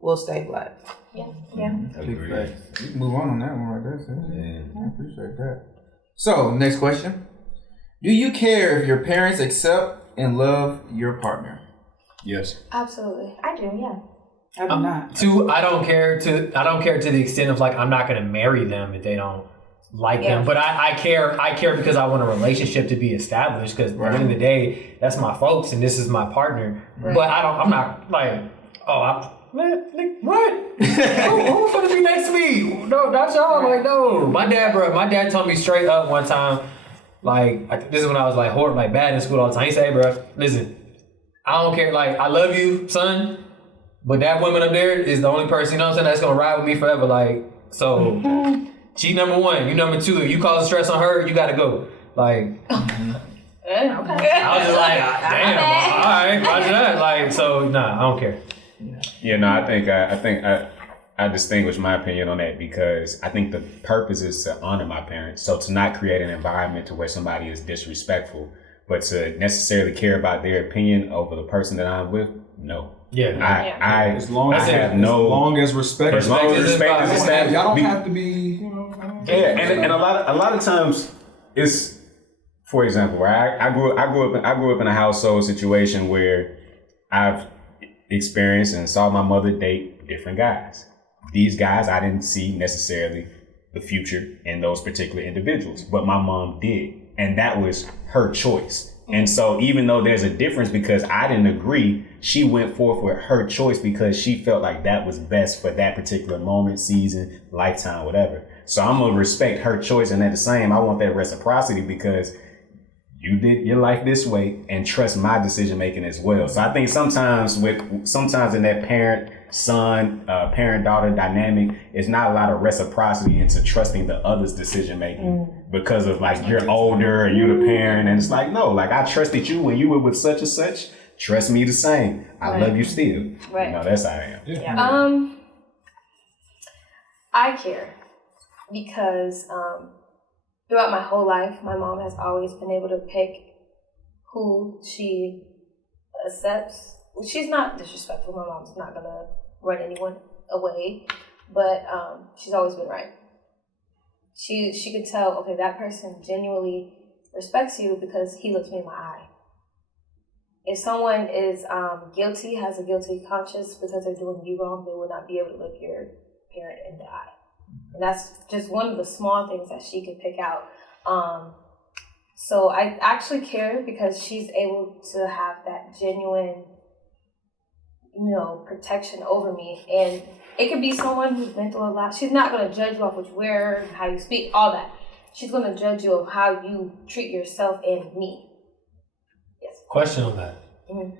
will stay black. We can move on that one right there. So. I appreciate that. So, next question. Do you care if your parents accept and love your partner? Yes. Absolutely. I do, yeah. I do not. I don't care to the extent of like I'm not gonna marry them if they don't like them. But I care because I want a relationship to be established because at the end of the day, that's my folks and this is my partner. Right. But I'm not like, what? Who's gonna be next to me? No, not y'all. Like, no. My dad told me straight up one time, like, this is when I was like horrible, like bad in school all the time. He said, hey, bro, listen, I don't care. Like, I love you, son, but that woman up there is the only person, you know what I'm saying, that's gonna ride with me forever. Like, so, she number 1, you number 2. If you cause stress on her, you gotta go. Like, I was just like, damn, all right, roger that. Like, so, nah, I don't care. Yeah, no, I think I distinguish my opinion on that because I think the purpose is to honor my parents. So to not create an environment to where somebody is disrespectful, but to necessarily care about their opinion over the person that I'm with, no. Yeah. As long as respect is established. Y'all don't have to be, and a lot of times it's, for example, where I grew up in a household situation where I've experienced and saw my mother date different guys. These guys, I didn't see necessarily the future in those particular individuals, but my mom did. And that was her choice. And so even though there's a difference because I didn't agree, she went forth with her choice because she felt like that was best for that particular moment, season, lifetime, whatever. So I'm going to respect her choice, and at the same, I want that reciprocity because you did your life this way and trust my decision making as well. So I think sometimes in that parent-son, parent-daughter dynamic, it's not a lot of reciprocity into trusting the other's decision making because of like you're older and you're the parent, and it's like, no, like I trusted you when you were with such and such. Trust me the same. I love you still. Right. You know, that's how I am. Yeah. I care because throughout my whole life, my mom has always been able to pick who she accepts. Well, she's not disrespectful. My mom's not gonna run anyone away, but she's always been right. She could tell, okay, that person genuinely respects you because he looks me in my eye. If someone is guilty, has a guilty conscience because they're doing you wrong, they will not be able to look your parent in the eye. And that's just one of the small things that she could pick out. So I actually care because she's able to have that genuine, protection over me. And it could be someone who's been through a lot. She's not going to judge you off what you wear, how you speak, all that. She's going to judge you of how you treat yourself and me. Yes. Question on that. Mm-hmm.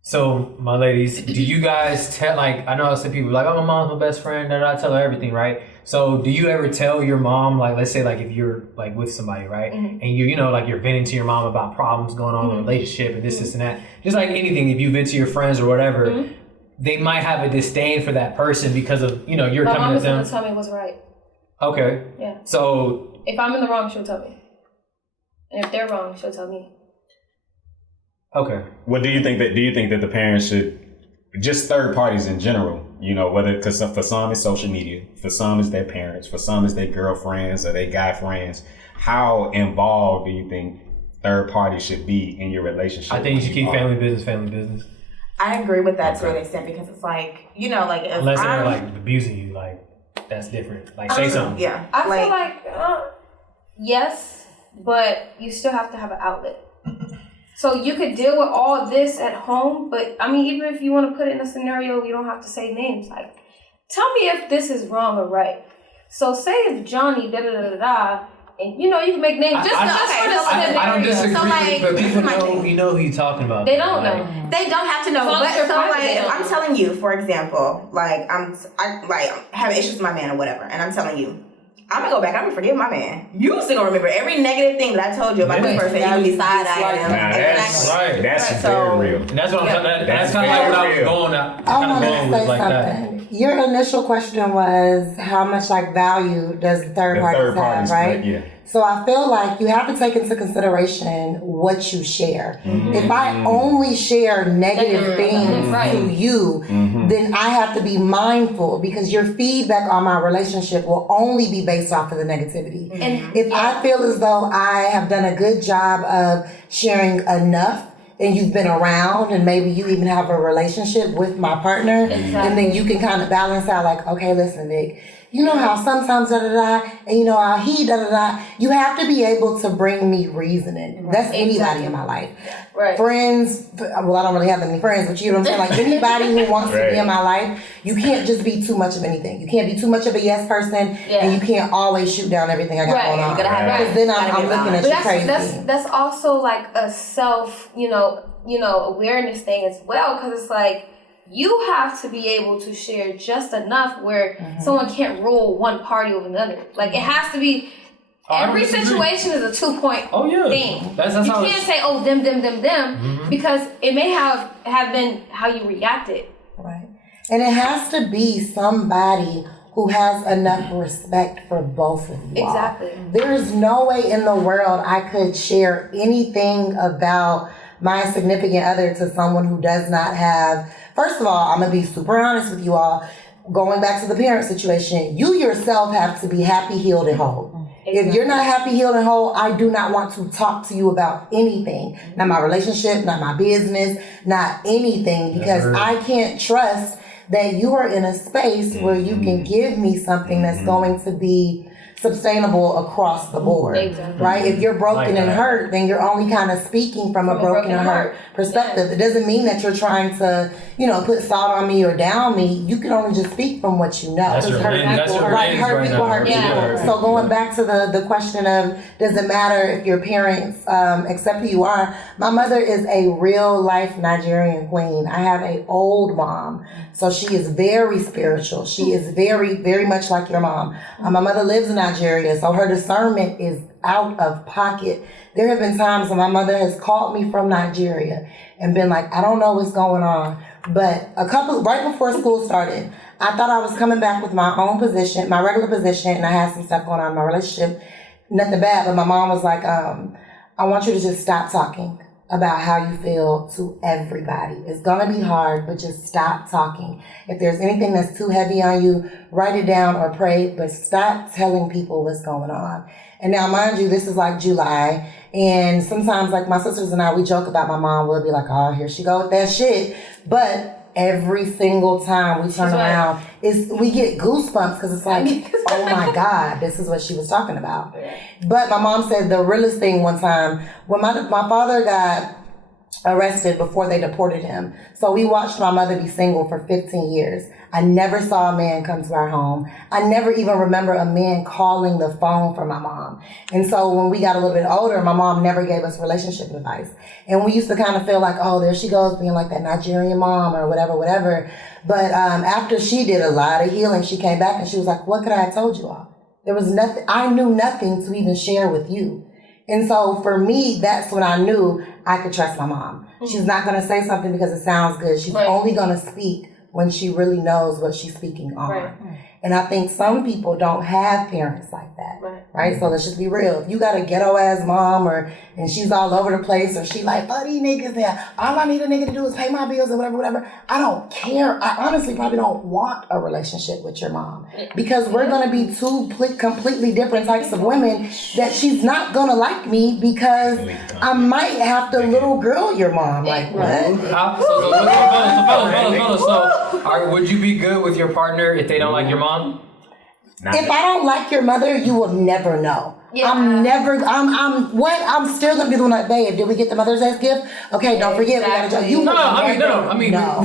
So, my ladies, do you guys tell, like, I know some people like, oh, my mom's my best friend, I tell her everything, right? So, do you ever tell your mom, like, let's say, like, if you're, like, with somebody, right? Mm-hmm. And you're venting to your mom about problems going on in the relationship and this and that. Just like anything, if you vent to your friends or whatever, they might have a disdain for that person because of, you're my coming at them. My mom is going to tell me what's right. Okay. Yeah. So. If I'm in the wrong, she'll tell me. And if they're wrong, she'll tell me. Okay. What do you think that the parents should, just third parties in general, whether, because for some it's social media, for some it's their parents, for some it's their girlfriends or their guy friends. How involved do you think third parties should be in your relationship? I think you should keep family business. I agree with that to an extent because it's like, like if unless they're like abusing you, like that's different. Like say something. Yeah. I feel like yes, but you still have to have an outlet. So you could deal with all this at home, but I mean, even if you want to put it in a scenario, you don't have to say names. Like, tell me if this is wrong or right. So say if Johnny da-da-da-da-da, and you can make names just for the scenario. I don't disagree, so like, but people know who you're talking about. They don't know. They don't have to know. But so like, I'm telling you, for example, like I'm having issues with my man or whatever, and I'm telling you, I'm gonna go back. I'm gonna forgive my man. You still gonna remember every negative thing that I told you about this person. You can be side-eyeing him. That's right. That's so, very real. And that's what I'm talking. That's kind of like what I was going at. I want to say like something. Your initial question was how much value does third parties have, right? Yeah. So I feel like you have to take into consideration what you share. Mm-hmm. If I only share negative things to you, then I have to be mindful because your feedback on my relationship will only be based off of the negativity. And if I feel as though I have done a good job of sharing enough, and you've been around and maybe you even have a relationship with my partner, and then you can kind of balance out like, okay, listen, Vic, you know how sometimes da-da-da, and you know how he da-da-da. You have to be able to bring me reasoning. Right. That's anybody in my life. Right. Friends, well, I don't really have that many friends, but you know what I'm saying? Like anybody who wants to be in my life, you can't just be too much of anything. You can't be too much of a yes person, and you can't always shoot down everything I got going on. Because then I'm looking at you crazy. That's also like a self, awareness thing as well, because it's like, you have to be able to share just enough where someone can't rule one party over another. Like it has to be. Every situation is a 2-point thing. That's you can't say, oh, them, because it may have been how you reacted. Right. And it has to be somebody who has enough respect for both of you. Exactly. There's no way in the world I could share anything about my significant other to someone who does not have. First of all, I'm going to be super honest with you all. Going back to the parent situation, you yourself have to be happy, healed, and whole. Exactly. If you're not happy, healed, and whole, I do not want to talk to you about anything. Not my relationship, not my business, not anything. Because I can't trust that you are in a space where you can give me something that's going to be sustainable across the board, Exactly. right? If you're broken Like and that. hurt, then you're only kind of speaking from a broken and hurt perspective. It doesn't mean that you're trying to, put salt on me or down me. You can only just speak from what you know. That's your lens. That's your lens hurt right people now. hurt people. Yeah. So going back to the question of, does it matter if your parents accept who you are? My mother is a real life Nigerian queen. I have an old mom, so she is very spiritual. She is very, very much like your mom. My mother lives in Nigeria, so her discernment is out of pocket. There have been times when my mother has called me from Nigeria and been like, I don't know what's going on, but right before school started, I thought I was coming back with my own position, my regular position, and I had some stuff going on in my relationship. Nothing bad, but my mom was like, I want you to just stop talking about how you feel to everybody. It's gonna be hard, but just stop talking. If there's anything that's too heavy on you, write it down or pray, but stop telling people what's going on. And now, mind you, this is like July, and sometimes, like my sisters and I, we joke about my mom. We'll be like, oh, here she go with that shit. But every single time we turn around, we get goosebumps because it's like, oh my God, this is what she was talking about. But my mom said the realest thing one time, when my father got arrested before they deported him. So we watched my mother be single for 15 years. I never saw a man come to our home. I never even remember a man calling the phone for my mom. And so when we got a little bit older, my mom never gave us relationship advice. And we used to kind of feel like, oh, there she goes being like that Nigerian mom or whatever. But after she did a lot of healing, she came back and she was like, what could I have told you all? There was nothing. I knew nothing to even share with you. And so for me, that's when I knew I could trust my mom. She's not going to say something because it sounds good. She's only going to speak when she really knows what she's speaking on. Right. And I think some people don't have parents like that. Right? So let's just be real. If you got a ghetto ass mom and she's all over the place or she like, oh, these niggas there, all I need a nigga to do is pay my bills or whatever. I don't care. I honestly probably don't want a relationship with your mom because we're going to be two completely different types of women that she's not going to like me because I might have to little girl your mom. Like, what? So, would you be good with your partner if they don't like your mom? If I don't like your mother, you will never know. Yeah. I'm still gonna be the one like, babe, did we get the Mother's Day gift? Okay, don't forget, we gotta you.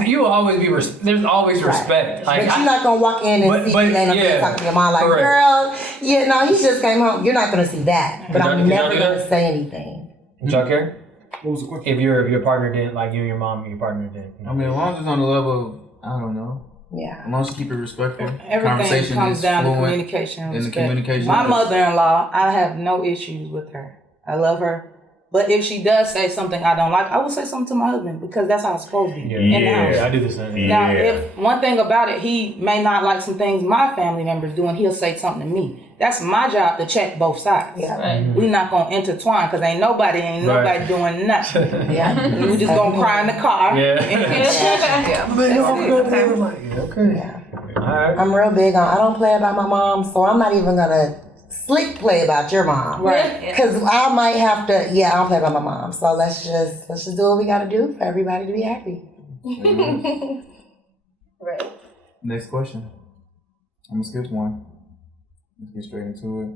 You will always be, there's always respect. Like, but you're not gonna walk in and see and talk to your mom like, girl, he just came home. You're not gonna see that. But I'm never gonna say anything. Would y'all care? What was the question? If your partner didn't like you and your mom and your partner didn't. I mean, as long as it's on the level of, I don't know. Yeah. As long as you keep it respectful. Everything comes down to communication. And the communication. My mother-in-law, I have no issues with her. I love her. But if she does say something I don't like, I will say something to my husband because that's how it's supposed to be in the house. I do the same. Now, if one thing about it, he may not like some things my family members do and he'll say something to me. That's my job to check both sides. Yeah. Right. We're not going to intertwine because ain't nobody doing nothing. Yeah. We just going to cry in the car. Alright. I'm real big on, I don't play about my mom, so I'm not even gonna slick play about your mom. Right. Cause I might have to, I don't play about my mom. So let's just do what we gotta do for everybody to be happy. Right. Next question. I'm gonna skip one. Let's get straight into it.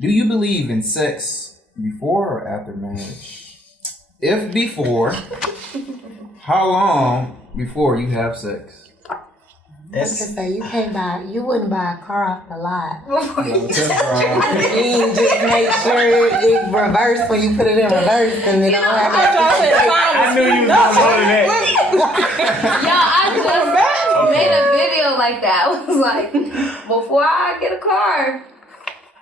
Do you believe in sex before or after marriage? If before, how long before you have sex? I was gonna say you wouldn't buy a car off the lot. You just make sure it reverse when you put it in reverse and then don't have I knew you was gonna go to that. Y'all, I just made a video like that. I was like, before I get a car,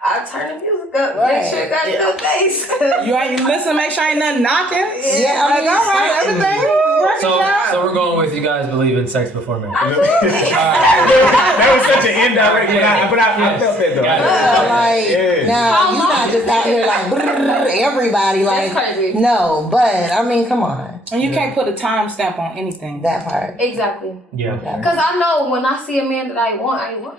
I turn the music up, make sure it got a good bass. You ain't listen, make sure ain't nothing knocking. Yeah, all right, everything working out. So we're going with you guys believe in sex before marriage. That was such an indirect, but I felt that though. Now you're not just out here like everybody like. That's crazy. No, but I mean, come on. And you can't put a time stamp on anything. That part. Exactly. Yeah. Because I know when I see a man that I want him.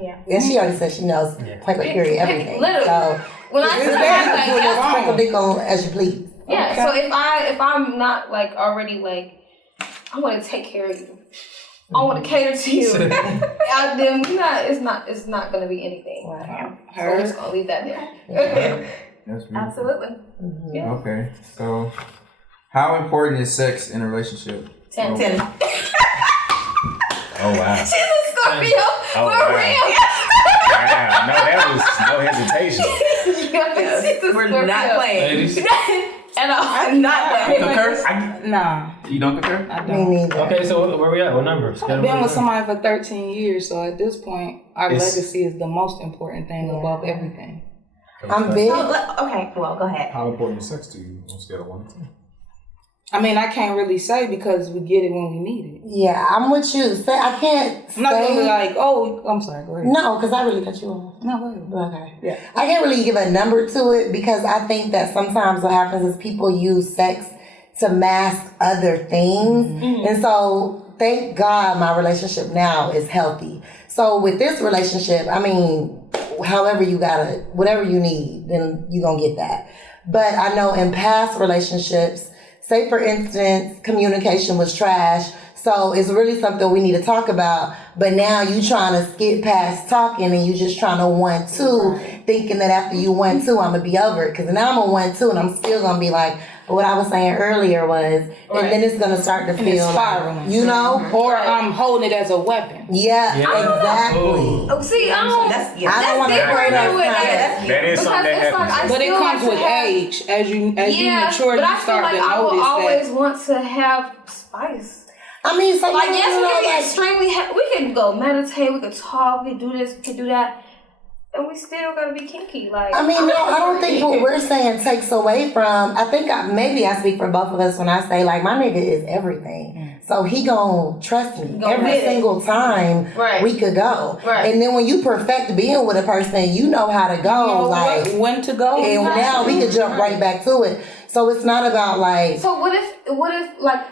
Yeah. And she already said she knows point blank period everything. Literally. So when I see that, sprinkle dick on as you please. Yeah. Okay. So if I'm not like already like I want to take care of you. I want to cater to you. Then it's not going to be anything. Wow. So we're just going to leave that there. That's beautiful. Absolutely. Mm-hmm. Yeah. Okay, so how important is sex in a relationship? 10. Oh wow. She's a Scorpio. Oh, For wow. real. Wow. No, that was no hesitation. Yes, we're not playing. Ladies. And I'm not You playing. concur? Nah, You don't concur? I Me don't. neither. Okay, so where we at? What number? I've been with somebody for 13 years, so at this point, our It's- legacy is the most important thing above everything. I'm big. Okay, well, go ahead. How important is sex to you on a scale of 1 to 10? I mean, I can't really say because we get it when we need it. Yeah, I'm with you. Say I can't I'm not gonna be say like, oh, I'm sorry, go ahead. no, because I really cut you off. No, go ahead. Okay. Yeah. I can't really give a number to it because I think that sometimes what happens is people use sex to mask other things. Mm-hmm. And so thank God my relationship now is healthy. So with this relationship, I mean, however you gotta, whatever you need, then you're gonna get that. But I know in past relationships, say for instance, communication was trash. So it's really something we need to talk about. But now you trying to skip past talking and you just trying to 1-2, thinking that after you 1-2, I'm gonna be over it. Cause now I'm a 1-2 and I'm still gonna be like, what I was saying earlier was, and then it's gonna start to And it's feel spiraling. like, you know? Or I'm holding it as a weapon. Yeah, exactly. Oh, see, I don't. That's, yeah, I don't want to different play than with that. That is something that it's like happens. I But it still comes like with to have, age. As you mature, but I you feel start like to I will notice always that. want to have spice. I mean, so Like, you yes, know, we can be like, extremely. We can go meditate. We could talk. We could do this. We could do that. And we still gotta be kinky. Like, I mean, no, I don't think what we're saying takes away from. I think maybe I speak for both of us when I say like my nigga is everything. So he gon' trust me Gonna every get it. single time Right. we could go. Right. And then when you perfect being with a person, you know how to go. You know like when to go. and now we could jump right back to it. So it's not about like So what if like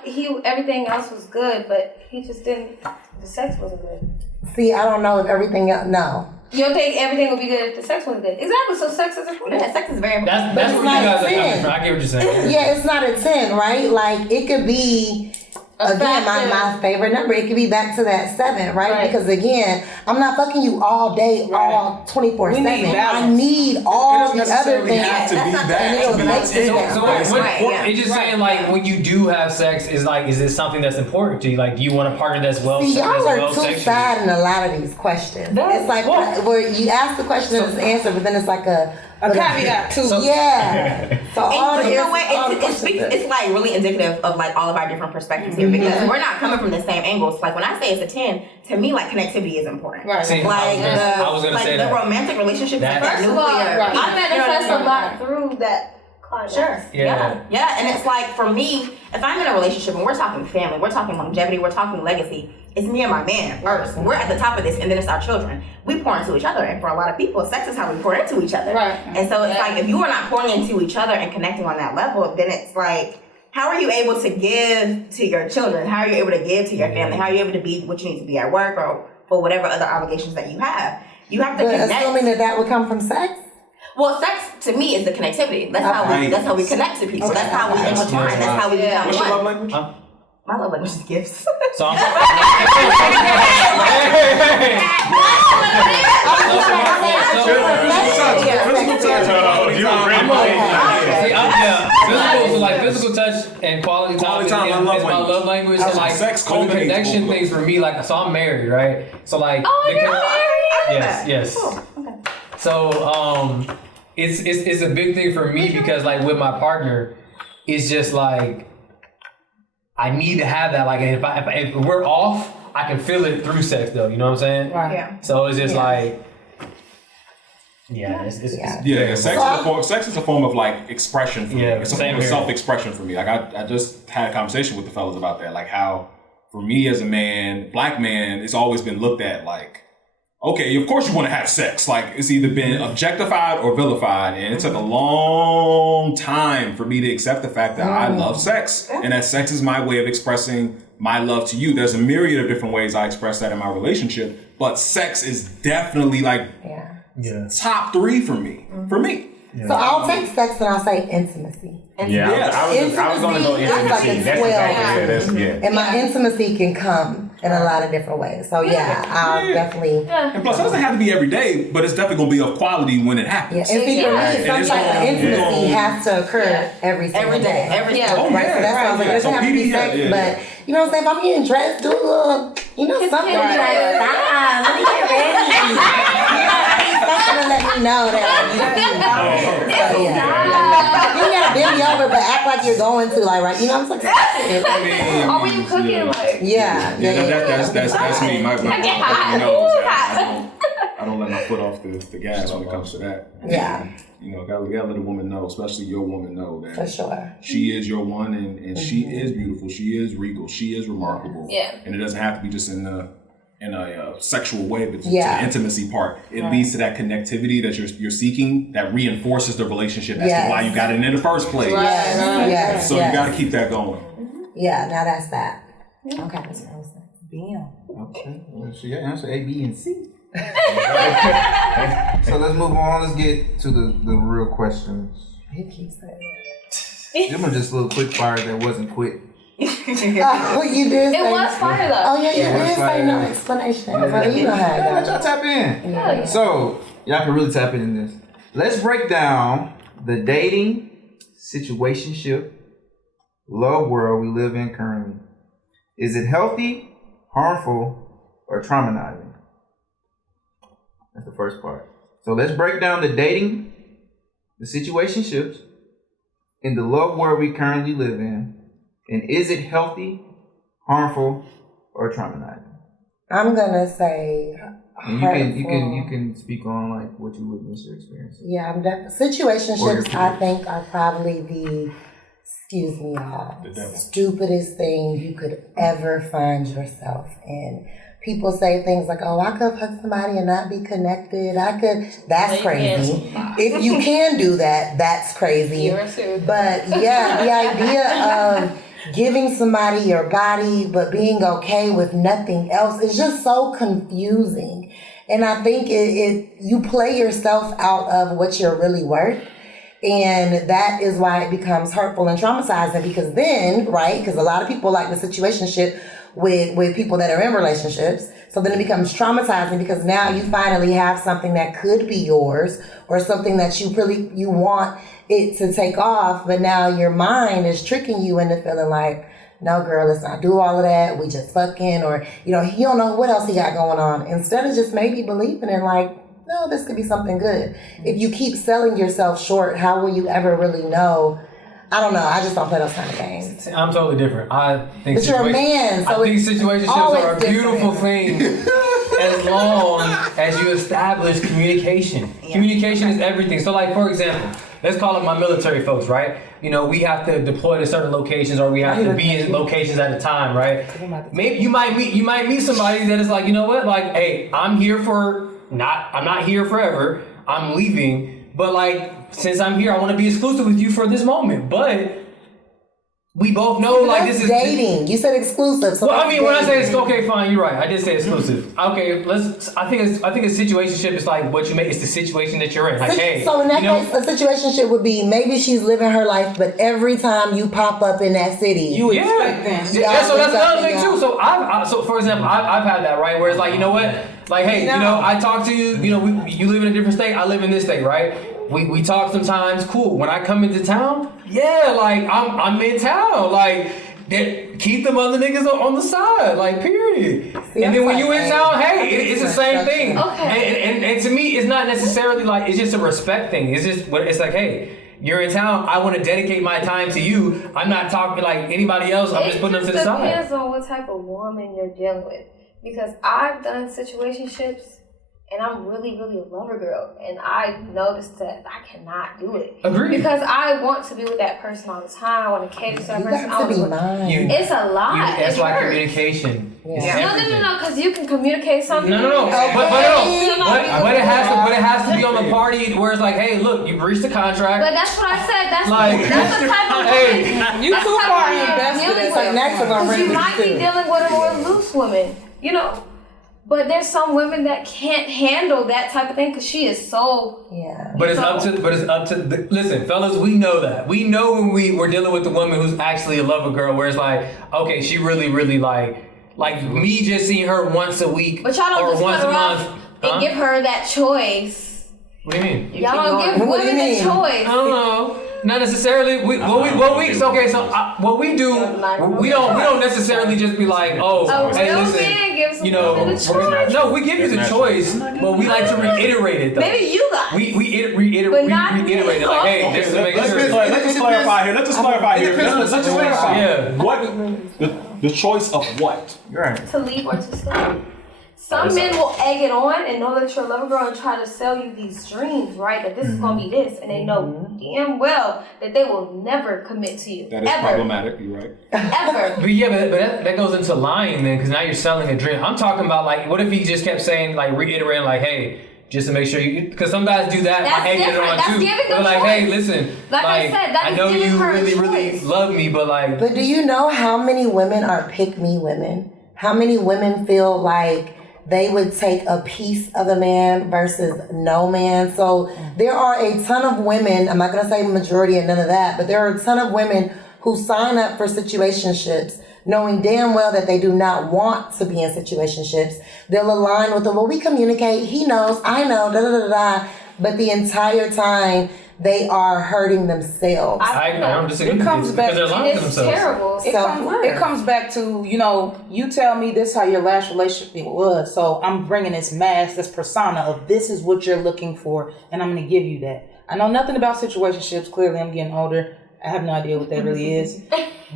everything else was good, but he just didn't. The sex wasn't good. see, I don't know if everything else no. You don't think everything would be good if the sex wasn't good? Exactly. So sex is important. Yeah, sex is very important. That's it's where you not guys are coming sin. from. I get what you're saying. Yeah, it's not a 10, right? Like it could be again my favorite number. It could be back to that 7, right? Because again, I'm not fucking you all day, all 24/7. We need I balance. need all the other necessarily things. have to be That's not that. the- to be That's it. not- So Right, it's just saying like when you do have sex, is it something that's important to you? Like, do you want a partner that's well See, y'all are well too sexually? sad in a lot of these questions. It's like where you ask the question and it's answered, but then it's like a caveat too. Yeah. So all And the you know what? all the It's like really indicative of like all of our different perspectives here because we're not coming from the same angles. Like when I say it's a 10, to me like connectivity is important. Right. See, Like I was gonna say the that. romantic relationships, like that First of all, nuclear. Right. I manifest You know what I a mean? lot through that climax. Sure. Yeah. Yeah. And it's like for me, if I'm in a relationship and we're talking family, we're talking longevity, we're talking legacy, it's me and my man first. We're at the top of this and then it's our children. We pour into each other. And for a lot of people, sex is how we pour into each other. Right. And so it's like if you are not pouring into each other and connecting on that level, then it's like, how are you able to give to your children? How are you able to give to your family? How are you able to be what you need to be at work or for whatever other obligations that you have? You have to But connect. assuming that would come from sex? Well, sex to me is the connectivity. That's Right. how we connect to people. That's how we intertwine. That's how we become What's your love one. language? My love language is gifts. So I'm physical touch and quality time is my love language. So like Sex the connection culminates things for me, like so I'm married, right? So like You're married? yes. So it's a big thing for me because like with my partner, it's just like I need to have that. Like if we're off, I can feel it through sex though. You know what I'm saying? Right. Yeah. So it's just like. Yeah, it's Sex is a form of like expression for me. It's a form of here. self-expression for me. Like I just had a conversation with the fellas about that. Like how for me as a man, black man, it's always been looked at like, okay, of course you want to have sex. Like it's either been objectified or vilified. And it took a long time for me to accept the fact that I love sex and that sex is my way of expressing my love to you. There's a myriad of different ways I express that in my relationship, but sex is definitely like top 3 for me. For me. Yeah. So I'll take sex and I'll say intimacy. Yeah, I was going to go Intimacy is like intimacy. a That's 12. exactly And my intimacy can come in a lot of different ways. So I'll definitely. And plus, it doesn't have to be every day, but it's definitely gonna be of quality when it happens. Yeah, and see, for me, some type of intimacy has to occur every single day. Every day. Oh, Right, so that's why I was like, it doesn't have to be sex, but you know what I'm saying? If I'm getting dressed, do a little, something to be like, stop, let me get ready. Something to let me know that you gotta bend me over, but act like you're going to, like, right? I'm like, or when you cooking, like. That's me. My knows I don't let my foot off the gas when it comes to that. Yeah. Gotta let a woman know, especially your woman, know that for sure she is your one, and she is beautiful, she is regal, she is remarkable. Yeah. And it doesn't have to be just in a sexual way, but to the intimacy part, it leads to that connectivity that you're seeking, that reinforces the relationship as to why you got it in the first place. So you got to keep that going. Yeah, now that's that. Okay. Okay. Well, she answered A, B, and C. So let's move on. Let's get to the real questions. He keeps saying Them are just little quick fires that wasn't quick. Oh, you did. It was fire though. Oh yeah, you did say no explanation. But you know how it Let goes. y'all tap in. Yeah. So y'all can really tap in this. Let's break down the dating, situationship, love world we live in currently. Is it healthy, harmful, or traumatizing? That's the first part. So let's break down the dating, the situationships, and the love world we currently live in. And is it healthy, harmful, or traumatizing? I'm gonna say And you can speak on like what you witnessed your experience. Yeah, I'm definitely situationships. I think are probably the stupidest thing you could ever find yourself in. People say things like, "Oh, I could fuck somebody and not be connected. That's crazy. If you can do that, that's crazy." But yeah, the idea of giving somebody your body but being okay with nothing else is just so confusing. And I think you play yourself out of what you're really worth. And that is why it becomes hurtful and traumatizing, because then, right, because a lot of people like the situationship with people that are in relationships. So then it becomes traumatizing because now you finally have something that could be yours or something that you want it to take off, but now your mind is tricking you into feeling like, no girl, let's not do all of that. We just fucking, or, you don't know what else he got going on. Instead of just maybe believing in like, no, this could be something good. If you keep selling yourself short, how will you ever really know? I don't know. I just don't play those kind of games. I'm totally different. I think. But you're a man, so I think situationships are a beautiful thing as long as you establish communication. Yeah. Communication is everything. So, like for example, let's call it my military folks, right? We have to deploy to certain locations, or we have to be in locations at a time, right? Maybe you might meet somebody that is like, you know what? Like, hey, I'm not here forever. I'm leaving. But like, since I'm here, I want to be exclusive with you for this moment. But we both know this is dating. You said exclusive. So well, I mean, when I say it's okay, fine, you're right. I did say exclusive. Okay, I think a situationship is like what you make. It's the situation that you're in. Like, hey, so in that case, a situationship would be maybe she's living her life, but every time you pop up in that city, you expect them. Yeah, so that's another thing too. So so for example, I've had that, right, where it's like, you know what, like, hey, I talk to you. You live in a different state. I live in this state, right? We talk sometimes. Cool. When I come into town, like I'm in town. Like, keep them other niggas on the side. Like, period. See, and then when you in town, hey, it's the same thing. Okay. And to me, it's not necessarily like, it's just a respect thing. It's like, hey, you're in town. I want to dedicate my time to you. I'm not talking like anybody else. I'm just putting them to the side. It depends on what type of woman you're dealing with. Because I've done situationships. And I'm really, really a lover girl. And I noticed that I cannot do it. Agreed. Because I want to be with that person all the time. I want to cater to that person. It's a lot. That's why communication is everything. No, because you can communicate something. No. But it has to be on the party where it's like, hey, look, you breached the contract. But that's what I said. That's the type of hey, you too far invested. It's like next because you might be dealing with a more loose woman, But there's some women that can't handle that type of thing because she is so. Yeah. But it's up to. Listen, fellas, we know that. We know when we're dealing with the woman who's actually a lover girl, where it's like, okay, she really, really like Like me just seeing her once a week But y'all don't or just once put a her month. off and give her that choice. What do you mean? Y'all don't give What do you women the mean? choice. I don't know. Not necessarily. What we do, we don't necessarily just be like, oh, A hey, real listen, man gives you know, women the choice. no, we give you the choice, but we like to reiterate it though. Maybe you guys. We But reiterate not it like, hey, just to make Let's sure. just clarify here. Let's just clarify. Yeah. What the choice of what? Right. To leave or to stay. Some men will egg it on and know that you're a lover girl and try to sell you these dreams, right? That this is gonna be this, and they know damn well that they will never commit to you. That is ever. problematic. You're right. Ever. But yeah, but that goes into lying then, because now you're selling a dream. I'm talking about like, what if he just kept saying like reiterating like, hey, just to make sure you, because some guys do that That's by egging it different. on That's too. giving They're them like, choice. hey, listen, Like I said, that I is know giving you her a really choice. love me, but like, But do you know how many women are pick-me women? How many women feel like they would take a piece of a man versus no man? So there are a ton of women, I'm not going to say majority and none of that, but there are a ton of women who sign up for situationships knowing damn well that they do not want to be in situationships. They'll align with them. Well, we communicate. He knows. I know. Da da da da. But the entire time they are hurting themselves. I don't disagree. It comes with you, back- because they're lying to It's themselves. terrible. It comes back to, you know, you tell me this how your last relationship was, so I'm bringing this mask, this persona of this is what you're looking for, and I'm going to give you that. I know nothing about situationships. Clearly, I'm getting older. I have no idea what that really is.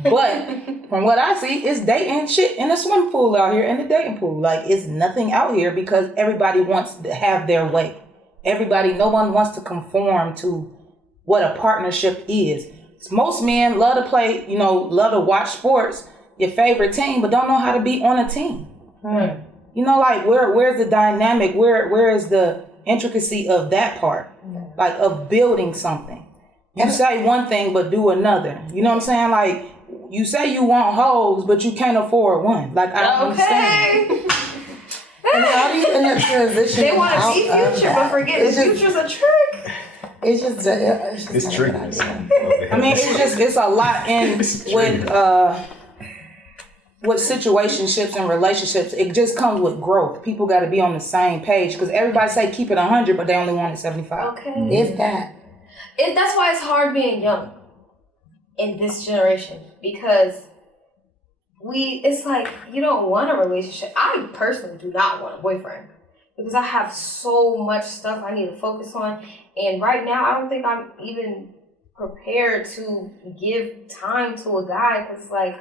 But from what I see, it's dating shit in the swimming pool out here, in the dating pool. Like, it's nothing out here because everybody wants to have their way. No one wants to conform to what a partnership is. Most men love to play, you know, love to watch sports, your favorite team, but don't know how to be on a team. You know, like where's the dynamic? Where is the intricacy of that part? Like of building something. You say one thing but do another. You know what I'm saying? Like you say you want hoes, but you can't afford one. Like I don't understand. And how do you end up transitioning? They want to be out of future, that? but forget It's the just- future's a trick. It's just It's not a tricky. good idea. I mean, it's a lot in with situationships and relationships. It just comes with growth. People got to be on the same page because everybody say keep it 100, but they only want it 75. Okay. If that. That's why it's hard being young in this generation because it's like you don't want a relationship. I personally do not want a boyfriend because I have so much stuff I need to focus on. And right now, I don't think I'm even prepared to give time to a guy because, like,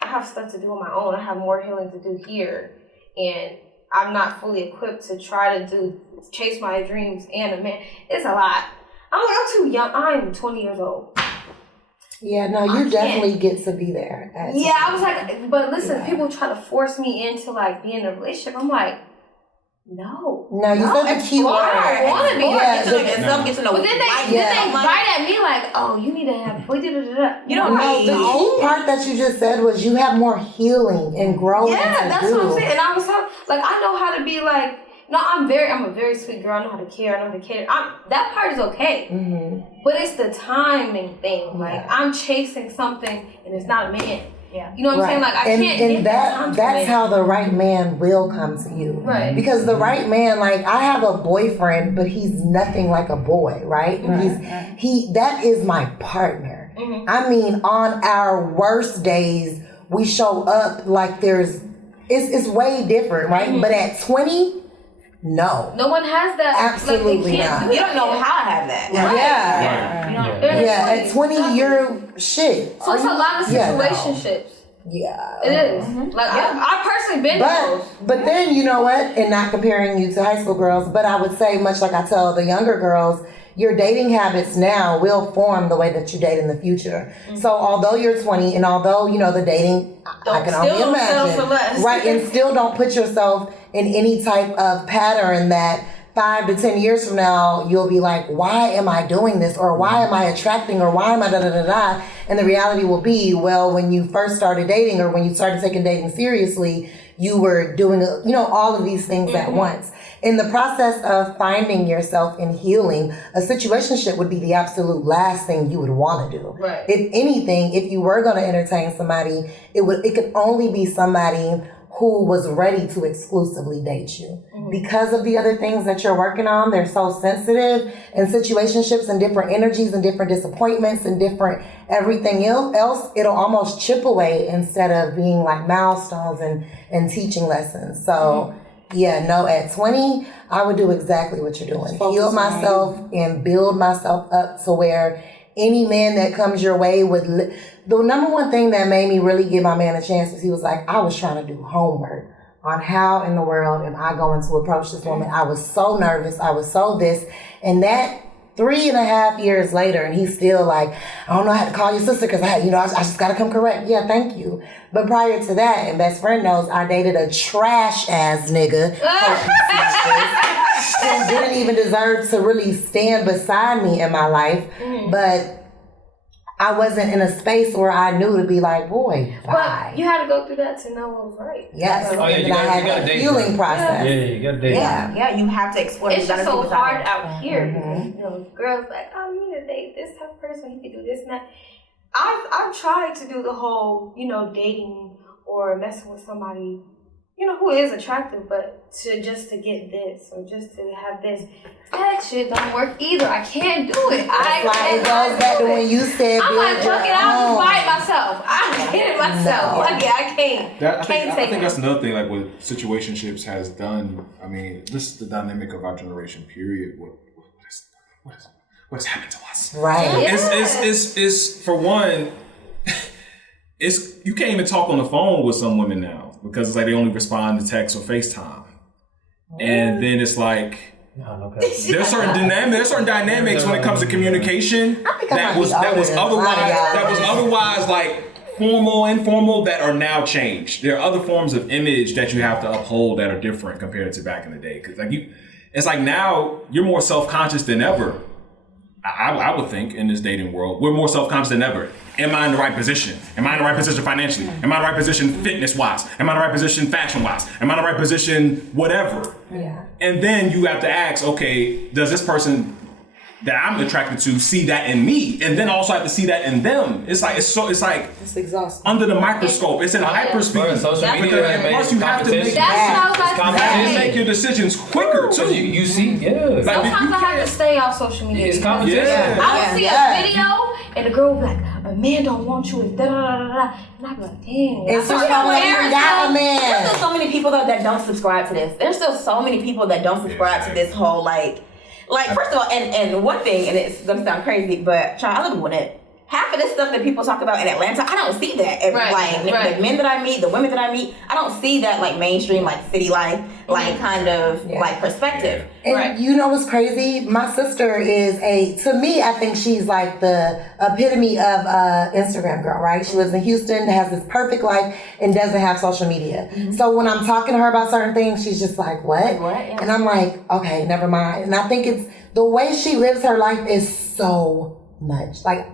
I have stuff to do on my own. I have more healing to do here. And I'm not fully equipped to try to chase my dreams and a man. It's a lot. I'm too young. I'm 20 years old. Yeah, no, you definitely get to be there. Yeah, I was like, but listen, people try to force me into, like, being in a relationship. I'm like, no. No, you said the key word. I want to be. Yeah, Get to know yourself, get to know But what then you like. they bite at me like, oh, you need to have. You don't No, the key part that you just said was you have more healing and growing. Yeah, that's to do. what I'm saying. And I was like, I know how to be like. No, I'm a very sweet girl. I know how to care. I know how to cater. That part is okay. Mm-hmm. But it's the timing thing. Like I'm chasing something and it's not a man. Yeah. You know what I'm saying? Like I can't and give that time to that's a man. how the right man will come to you. Right. Because the right man, like I have a boyfriend, but he's nothing like a boy, right? That is my partner. Mm-hmm. I mean, on our worst days, we show up like it's way different, right? Mm-hmm. But at 20, no. No one has that. Absolutely like, they can't not. do You don't know that how to have that. Yeah. They're Yeah, in at 20, you're shit. So it's a lot of Yeah, no. situationships. Yeah. It is. Like I personally been to those. But then you know what? And not comparing you to high school girls, but I would say much like I tell the younger girls, your dating habits now will form the way that you date in the future. Mm-hmm. So although you're 20 and although you know the dating, I can only Still don't settle for imagine, less. right? And still don't put yourself in any type of pattern that 5 to 10 years from now, you'll be like, why am I doing this? Or why am I attracting? Or why am I da-da-da-da? And the reality will be, well, when you first started dating or when you started taking dating seriously, you were doing, you know, all of these things at once. In the process of finding yourself and healing, a situationship would be the absolute last thing you would want to do. Right. If anything, if you were going to entertain somebody, it could only be somebody who was ready to exclusively date you. Because of the other things that you're working on, they're so sensitive, and situationships and different energies and different disappointments and different everything else, it'll almost chip away instead of being like milestones and teaching lessons. So yeah, no, at 20, I would do exactly what you're doing. Heal myself and build myself up to where any man that comes your way would... The number one thing that made me really give my man a chance was he was like, I was trying to do homework on how in the world am I going to approach this woman. I was so nervous. I was so this. And that 3.5 years later, and he's still like, I don't know how to call your sister because I just got to come correct. Yeah, thank you. But prior to that, and best friend knows, I dated a trash ass nigga who didn't even deserve to really stand beside me in my life. But I wasn't in a space where I knew to be like, boy, why? But you had to go through that to know what was right. Yes. Oh, yeah, and I had that healing process. Yeah, you gotta date. Yeah, you have to explore. It's just so hard out here. Mm-hmm. You know, girls like, oh, you need to date this type of person. You can do this and that. I've tried to do the whole, dating or messing with somebody, who is attractive, but to get this or just to have this. That shit don't work either. I can't do it. It goes back to when you said, I'm like, fuck it, I'll just buy it myself. I get it myself. No. I can't. I think that's another thing, like what situationships has done. I mean, this is the dynamic of our generation, period. What has happened to us? Right. It's for one, you can't even talk on the phone with some women now because it's like they only respond to text or FaceTime. And then it's like, there's certain dynamics when it comes to communication that was otherwise like formal, informal, that are now changed. There are other forms of image that you have to uphold that are different compared to back in the day. Because it's like now you're more self-conscious than ever. I would think in this dating world, we're more self-conscious than ever. Am I in the right position? Am I in the right position financially? Am I in the right position fitness-wise? Am I in the right position fashion-wise? Am I in the right position whatever? Yeah. And then you have to ask, okay, does this person that I'm attracted to see that in me? And then also have to see that in them. It's exhausting. under the microscope. It's in hyperspeed. Social media Because has made plus you have to make, That's what I was about to say. make your decisions quicker too. You see, yeah. Sometimes I have to stay off social media. It's competition. Yeah. I would see a video and the girl would be like, a man don't want you, and da da da da. And I'd be like, dang. It's just like you got a There's man. still so many people though that don't subscribe to this. There's still so many people that don't subscribe to this whole like first of all, and one thing, and it's gonna sound crazy, but I live with it. Half of this stuff that people talk about in Atlanta, I don't see that. The men that I meet, the women that I meet, I don't see that like mainstream, like city life, like kind of like perspective. And you know what's crazy? My sister is to me, I think she's like the epitome of Instagram girl, right? She lives in Houston, has this perfect life, and doesn't have social media. So when I'm talking to her about certain things, she's just like, what? Yeah. And I'm like, okay, never mind. And I think it's the way she lives her life is so much. Like,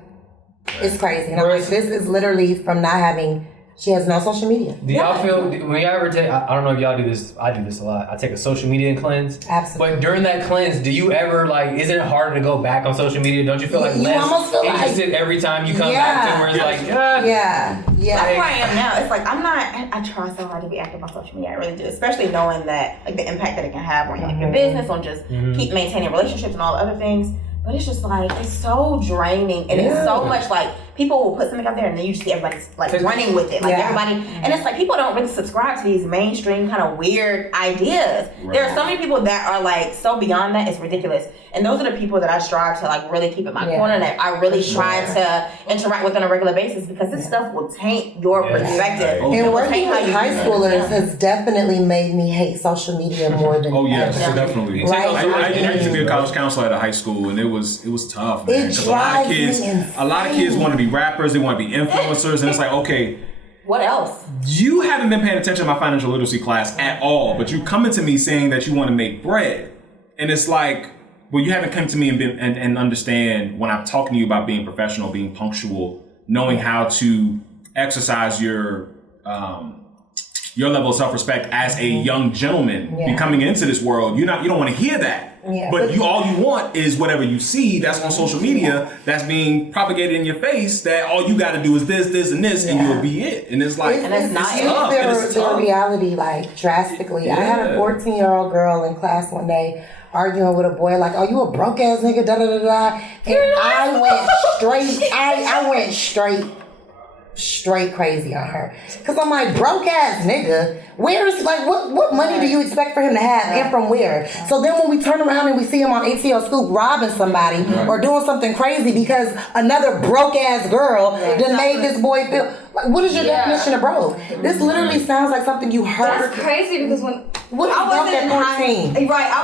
it's crazy. And I'm like, this is literally from not having, she has no social media. Do y'all feel, when you ever take, I don't know if y'all do this, I do this a lot. I take a social media cleanse. Absolutely. But during that cleanse, do you ever isn't it harder to go back on social media? Don't you feel like You less almost feel interested every time you come back to where it's like, Yeah. That's where I am now. It's like I try so hard to be active on social media. I really do, especially knowing that like the impact that it can have on like your business, on just keep maintaining relationships and all the other things. But it's just like, it's so draining, and it's so much like, people will put something out there and then you just see everybody's like running with it. Like everybody, and it's like people don't really subscribe to these mainstream kind of weird ideas. Right. There are so many people that are like so beyond that, it's ridiculous. And those are the people that I strive to like really keep in my corner, that I really try to interact with on a regular basis, because this stuff will taint your perspective. And working with high schoolers has definitely made me hate social media more than definitely. Right? I used to be a college counselor at a high school, and it was tough, man. It drives a lot of kids want to be rappers, they want to be influencers, and it's like, okay, what else? You haven't been paying attention to my financial literacy class at all, but you coming to me saying that you want to make bread, and it's like, well, you haven't come to me and understand when I'm talking to you about being professional, being punctual, knowing how to exercise your your level of self-respect as a young gentleman coming into this world. You don't want to hear that. Yeah, but all you want is whatever you see that's on social media that's being propagated in your face, that all you got to do is this, and this, and you'll be it. And it's like, it's their reality, like, drastically. I had a 14-year-old girl in class one day arguing with a boy, like, "Oh, you a broke ass nigga, da da da da," and I went straight crazy on her, because I'm like, broke ass nigga, where is, like, what money do you expect for him to have, and from where? So then when we turn around and we see him on ATL Scoop robbing somebody or doing something crazy because another broke ass girl then made this boy feel like, what is your definition of broke? This literally sounds like something you heard. That's crazy, because when I wasn't in I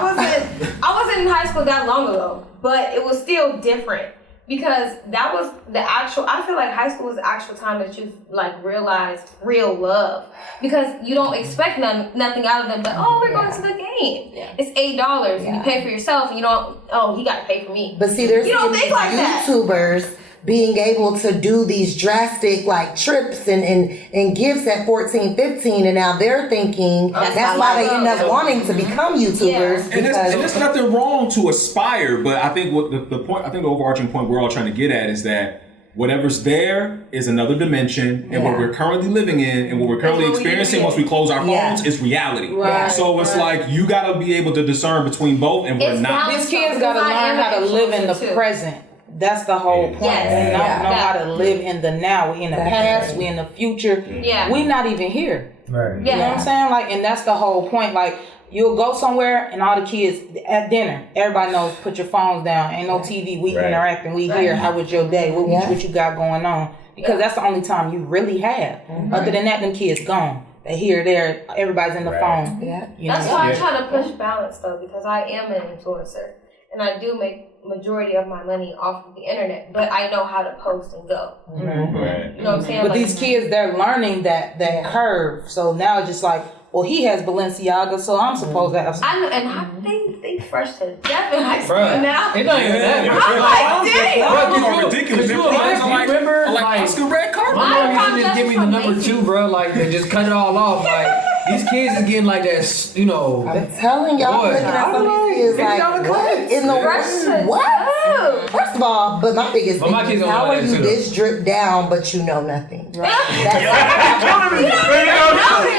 wasn't in high school that long ago, but it was still different. Because that was the actual, I feel like high school was the actual time that you like realized real love. Because you don't expect nothing out of them, but we're going to the game. Yeah. It's $8. You pay for yourself, and you don't, he got to pay for me. But see, there's you don't think like YouTubers being able to do these drastic like trips and gifts at 14, 15, and now they're thinking that's why they end up wanting to become YouTubers. And there's nothing wrong to aspire, but I think what the point, I think the overarching point we're all trying to get at is that whatever's there is another dimension, and what we're currently living in and what we're currently experiencing once we close our phones is reality. Right. So it's like you gotta be able to discern between both, and we're not. These kids gotta learn how to live in the present. That's the whole point. Yes. We don't know how to live in the now. We in the past. We in the future. Yeah. We not even here. Right. You know what I'm saying? Like, and that's the whole point. Like, you'll go somewhere and all the kids at dinner, everybody knows, put your phones down. Ain't no TV. We interacting. We here. How was your day? What you got going on? Because that's the only time you really have. Other than that, them kids gone. They here, there. Everybody's in the phone. Yeah. You know? That's why I try to push balance, though, because I am an influencer. And I do make majority of my money off of the internet, but I know how to post and go. Right. You know what I'm saying? But these kids, they're learning that curve. So now it's just like, well, he has Balenciaga, so I'm supposed to have. I know, and they fresh to death in high school now. It's not even that. I'm like, dang. Ridiculous. You remember, like Oscar red carpet. My mom used to just give me the number 2, bro. Like, and just cut it all off. Like, these kids is getting like that, you know. I'm telling y'all, looking at some of these kids like, what in the world? What? First of all, but my biggest thing is, how are you this dripped down, but you know nothing? Right.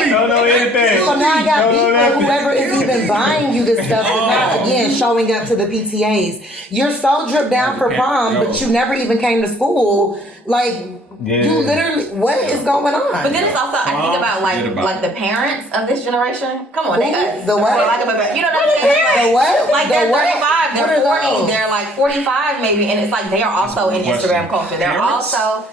Don't know anything. So now I got people, whoever is even buying you this stuff, is now again showing up to the PTAs. You're so dripped down for prom, but you never even came to school. Like, you literally, what is going on? But then it's also, I think about like the parents of this generation. Come on, they got the what? You know what I'm saying? The what? Like they're 35, they're 40, those? they're like 45 maybe, and it's like they are also in Instagram culture. They're also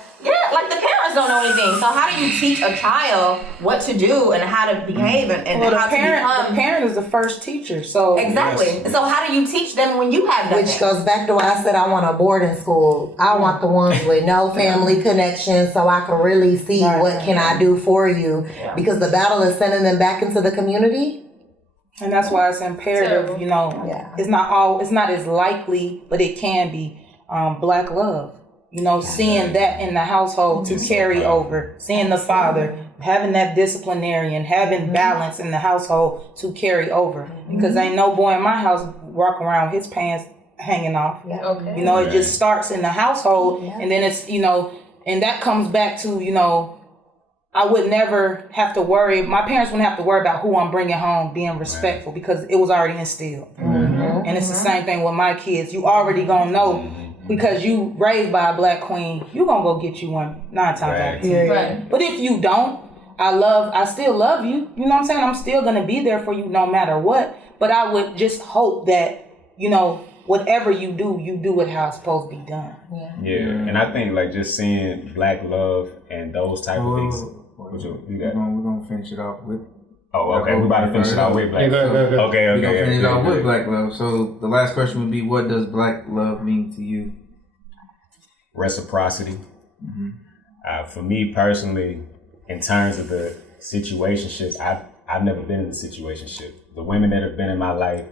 like the parents don't know anything. So how do you teach a child what to do and how to behave and how to become? The parent is the first teacher. So exactly. So how do you teach them when you have nothing? Which goes back to why I said I want a boarding school. I want the ones with no family connection, so I can really see what can I do for you. Because the battle is sending them back into the community. And that's why it's imperative, you know, it's not as likely, but it can be black love. You know, seeing that in the household to carry over, seeing the father, having that disciplinarian, having balance in the household to carry over. Because ain't no boy in my house walk around with his pants hanging off. You know, it just starts in the household, and then it's, you know, and that comes back to, you know, I would never have to worry, my parents wouldn't have to worry about who I'm bringing home being respectful because it was already instilled. And it's the same thing with my kids. You already gonna know. Because you raised by a black queen, you gonna go get you one 9 times out of 10. Right. But if you don't, I still love you. You know what I'm saying? I'm still gonna be there for you no matter what. But I would just hope that, you know, whatever you do it how it's supposed to be done. Yeah. And I think like just seeing black love and those type of things. We're gonna finish it off with. Oh, okay. We're about to finish it off with black love. Okay. We're gonna finish it off with black love. So the last question would be, what does black love mean to you? Reciprocity. For me personally, in terms of the situationships, I've never been in a situationship. The women that have been in my life,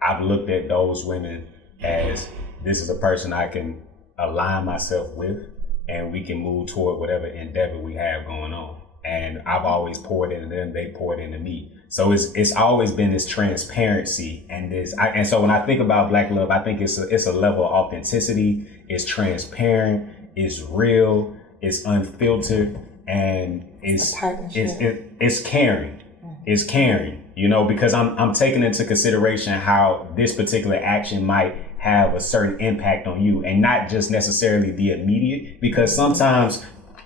I've looked at those women as this is a person I can align myself with, and we can move toward whatever endeavor we have going on. and I've always poured into them, they poured into me. So it's always been this transparency and and so when I think about Black love, I think it's a level of authenticity. It's transparent, it's real, it's unfiltered, and it's caring. It's caring, you know, because I'm taking into consideration how this particular action might have a certain impact on you, and not just necessarily the immediate, because sometimes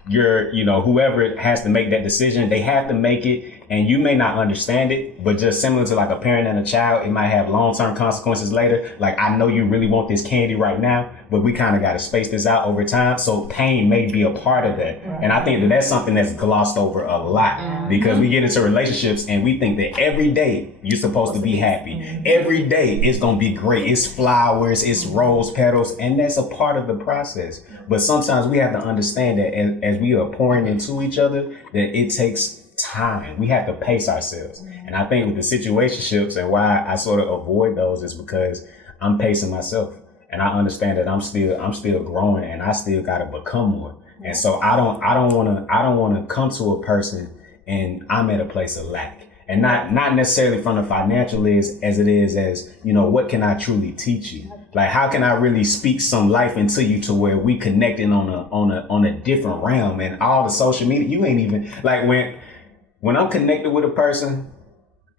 whoever has to make that decision, they have to make it, and you may not understand it, but just similar to like a parent and a child, it might have long-term consequences later. Like, I know you really want this candy right now, but we kind of got to space this out over time. So pain may be a part of that. And I think that's something that's glossed over a lot, because we get into relationships and we think that every day you're supposed to be happy. Every day it's going to be great. It's flowers, it's rose petals, and that's a part of the process. But sometimes we have to understand that as we are pouring into each other, that it takes time. We have to pace ourselves. And I think with the situationships, and why I sort of avoid those, is because I'm pacing myself, and I understand that I'm still growing, and I still got to become more. And so I don't want to come to a person and I'm at a place of lack, and not necessarily from the financial as it is as, you know, what can I truly teach you? Like, how can I really speak some life into you to where we connecting on a different realm? And all the social media, you ain't even like, when I'm connected with a person,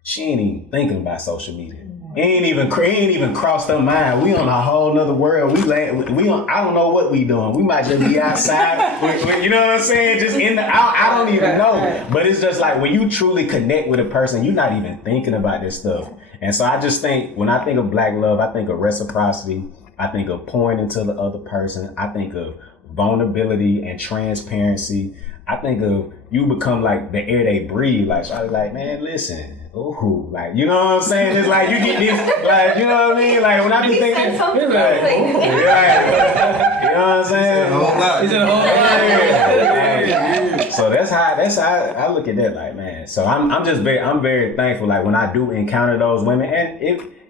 she ain't even thinking about social media. It ain't even crossed her mind. We on a whole nother world. I don't know what we doing. We might just be outside. You know what I'm saying? Just I don't even know. But it's just like, when you truly connect with a person, you're not even thinking about this stuff. And so I just think, when I think of Black love, I think of reciprocity. I think of pouring into the other person. I think of vulnerability and transparency. I think of you become like the air they breathe. Like, I was like, man, listen. Ooh, like, you know what I'm saying? It's like you get this, like, you know what I mean? Like, when I be thinking, it's like, you know what I'm saying? So that's how I look at that. Like, man. So I'm very thankful. Like, when I do encounter those women, and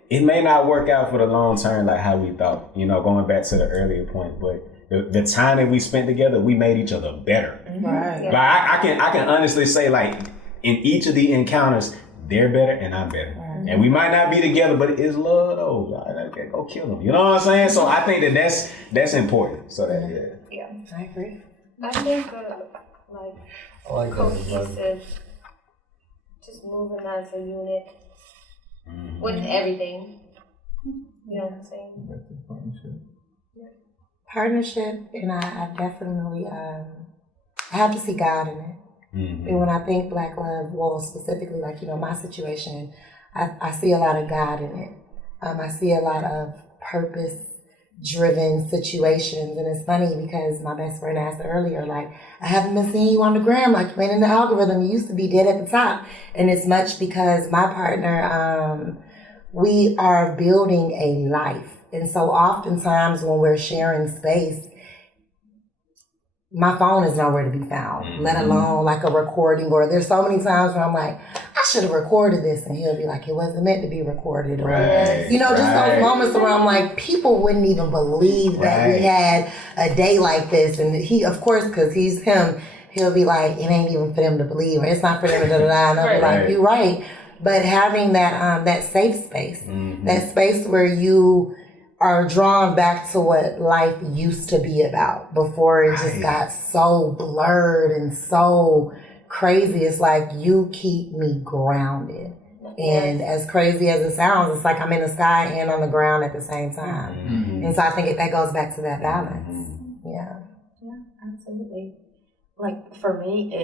it may not work out for the long term, like how we thought. You know, going back to the earlier point, but the time that we spent together, we made each other better. Right. Like, I can honestly say, like, in each of the encounters, they're better and I'm better. Right. And we might not be together, but it's love though. I go kill them. You know what I'm saying? So I think that's important. So that, yeah. I agree. I think cohesive, just moving as a unit with everything. You know what I'm saying? Partnership, and I definitely I have to see God in it. And when I think Black love, well, specifically, like, you know, my situation, I see a lot of God in it. I see a lot of purpose-driven situations. And it's funny because my best friend asked earlier, like, I haven't been seeing you on the gram, like, you ain't in the algorithm. You used to be dead at the top. And it's much because my partner, we are building a life. And so oftentimes when we're sharing space, my phone is nowhere to be found, let alone like a recording. Or there's so many times where I'm like, I should have recorded this, and he'll be like, it wasn't meant to be recorded. Or, you know, just those moments where I'm like, people wouldn't even believe that we had a day like this. And he, of course, because he's him, he'll be like, it ain't even for them to believe, or it's not for them to da-da-da. And I'll be like, you're right. But having that safe space, that space where you are drawn back to what life used to be about before it just got so blurred and so crazy. It's like, you keep me grounded. And as crazy as it sounds, it's like I'm in the sky and on the ground at the same time. And so I think that goes back to that balance. Yeah, absolutely. Like, for me,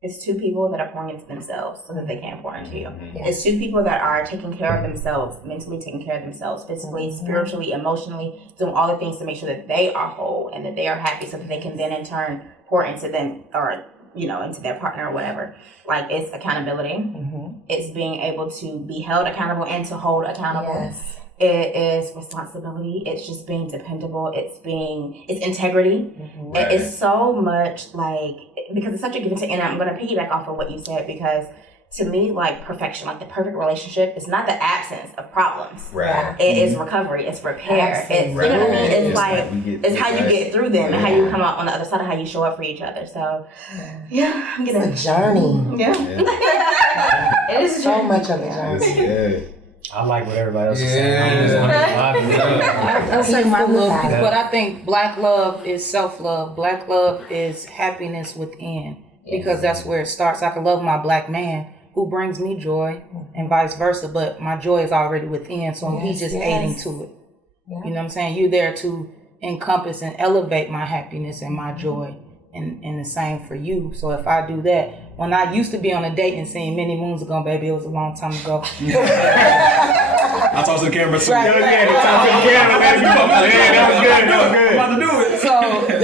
it's two people that are pouring into themselves so that they can pour into you. It's two people that are taking care of themselves, mentally taking care of themselves, physically, spiritually, emotionally, doing all the things to make sure that they are whole and that they are happy, so that they can then in turn pour into them, or, you know, into their partner or whatever. Like, it's accountability. It's being able to be held accountable and to hold accountable. It is responsibility. It's just being dependable. It's integrity. It's so much, like, because it's such a give and take. And I'm going to piggyback off of what you said, because to me, like, perfection, like the perfect relationship, is not the absence of problems. It is recovery. It's repair. It's, you know what I mean? It's like, it's how you get through them and how you come out on the other side of how you show up for each other. So, yeah, I'm getting It's a journey. Yeah. It is So much of a journey. I like what everybody else is saying. I'll say my love, Yeah. but I think Black love is self-love. Black love is happiness within, because that's where it starts. I can love my Black man who brings me joy and vice versa, but my joy is already within, so he's just aiding to it. Yeah. You know what I'm saying? You're there to encompass and elevate my happiness and my joy, and the same for you. So if I do that, when I used to be on a dating scene many moons ago, baby, it was a long time ago. I talked to the camera. So Right. I'm about to do it. So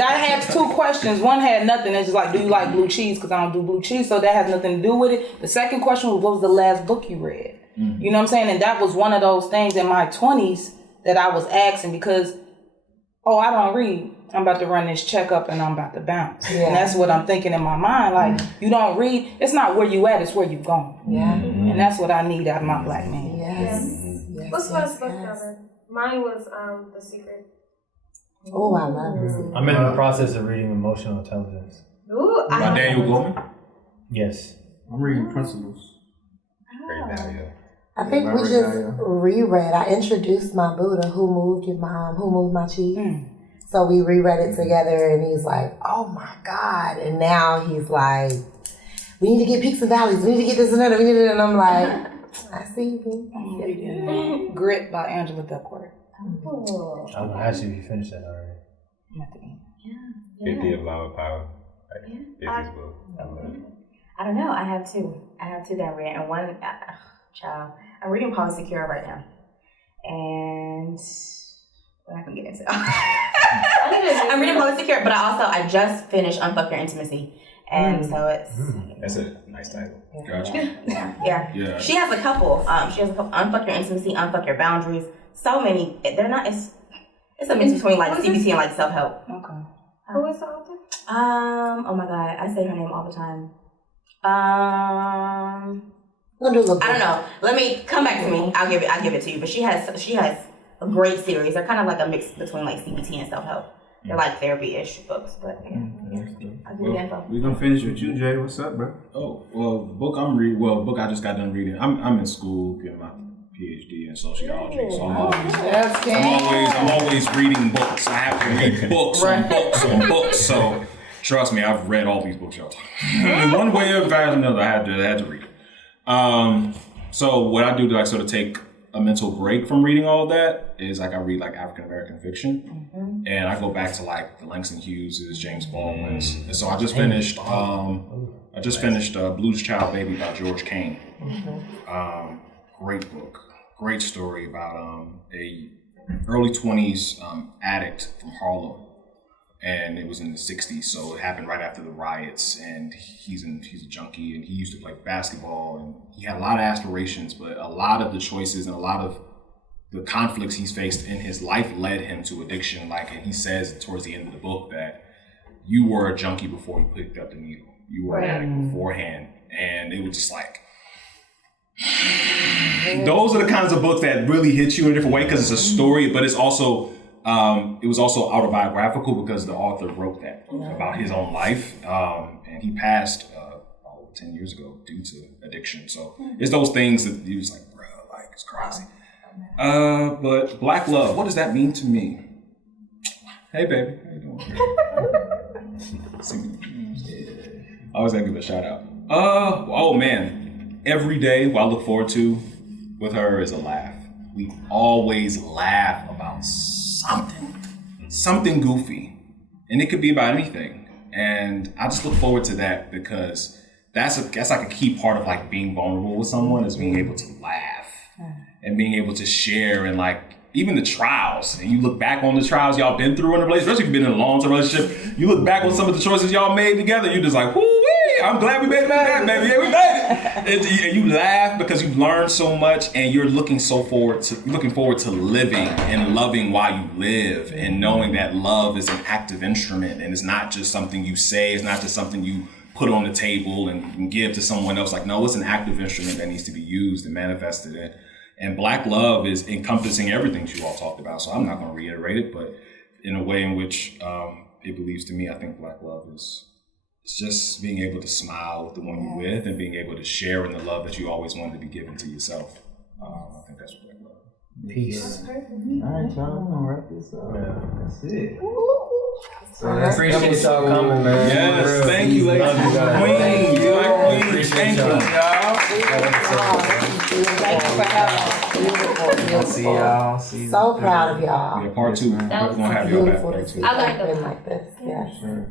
I had two questions. One had nothing. It's just like, do you like blue cheese? Because I don't do blue cheese, so that has nothing to do with it. The second question was, what was the last book you read? You know what I'm saying? And that was one of those things in my 20s that I was asking because, I don't read. I'm about to run this checkup and I'm about to bounce. Yeah. And that's what I'm thinking in my mind. Like, you don't read. It's not where you at. It's where you've gone. Yeah. And that's what I need out of my Black man. Yes. What's the last book, Kevin? Mine was The Secret. Oh, I love this. I'm in the process of reading Emotional Intelligence. Ooh, I By have Daniel Goleman. Yes. I'm reading Principles. Great value. I think we just reread. I introduced my Buddha, Who Moved Your Mom, Who Moved My Cheese. So we reread it together and he's like, oh my God. And now he's like, we need to get peaks and valleys. We need to get this and that. We need it. And I'm like, I see you. I'm reading Grit by Angela Duckworth. I'm gonna ask you if you finished that already. I'm at the end. 50 of Lava Power. Like, 50's book. I don't know. I have two that I read, and one, child. I'm reading Polysecure right now, and I can get into. I'm reading Polysecure, but I just finished Unfuck Your Intimacy, and so it's. That's a nice title. Gotcha. Yeah. She has a couple. Unfuck Your Intimacy, Unfuck Your Boundaries. So many. They're not. It's a mix between like CBT and like self help. Okay. Who is the author? Oh my God, I say her name all the time. We'll do a little I don't know. Let me come back to me. I'll give it to you. But she has a great series. They're kind of like a mix between like CBT and self help. They're like therapy-ish books, but yeah. I'll give you the info. We're gonna finish with you, Jay. What's up, bro? Oh, well, the book I'm reading. Well, the book I just got done reading. I'm in school getting my PhD in sociology, so I'm always reading books. I have to read books on books on books. So trust me, I've read all these books y'all talk. In one way or another, I had to read it. So what I do to like sort of take a mental break from reading all of that is like I read like African American fiction, and I go back to like the Langston Hughes, James Baldwin's. And so I just finished Blues Child Baby by George Kane. Great book, great story about a early 20s addict from Harlem, and it was in the 60s, so it happened right after the riots, and he's a junkie, and he used to play basketball, and he had a lot of aspirations, but a lot of the choices and a lot of the conflicts he's faced in his life led him to addiction. Like, and he says towards the end of the book that you were a junkie before you picked up the needle. You were an addict beforehand, and it was just like, those are the kinds of books that really hit you in a different way because it's a story, but it's also it was also autobiographical because the author wrote that about his own life, and he passed 10 years ago due to addiction. So it's those things that he was like, bro, like it's crazy. But Black love, what does that mean to me? Hey, baby, how you doing? I always gotta give it a shout out. Oh man, every day what I look forward to with her is a laugh. We always laugh about something goofy, and it could be about anything. And I just look forward to that because that's like a key part of like being vulnerable with someone is being able to laugh and being able to share and like even the trials. And you look back on the trials y'all been through in a relationship, especially if you've been in a long-term relationship. You look back on some of the choices y'all made together. You're just like, whoo-wee, I'm glad we made it back, baby. Yeah, we made it. And you laugh because you've learned so much, and you're looking forward to living and loving while you live, and knowing that love is an active instrument, and it's not just something you say. It's not just something you put on the table and give to someone else. Like, no, it's an active instrument that needs to be used and manifested in. And Black love is encompassing everything you all talked about. So I'm not going to reiterate it, but in a way in which it believes to me, I think Black love is it's just being able to smile with the one you're with and being able to share in the love that you always wanted to be given to yourself. I think that's what Black love. Peace. All right, y'all. I'm gonna wrap this up. That's it. So appreciate y'all coming, man. Yes, thank you, ladies and queens. Thank you, y'all. Thank you for having us. See y'all. See So proud of y'all. Yeah, part two. We're gonna have y'all back part two. I learned a lot. Like this, yes. Sure.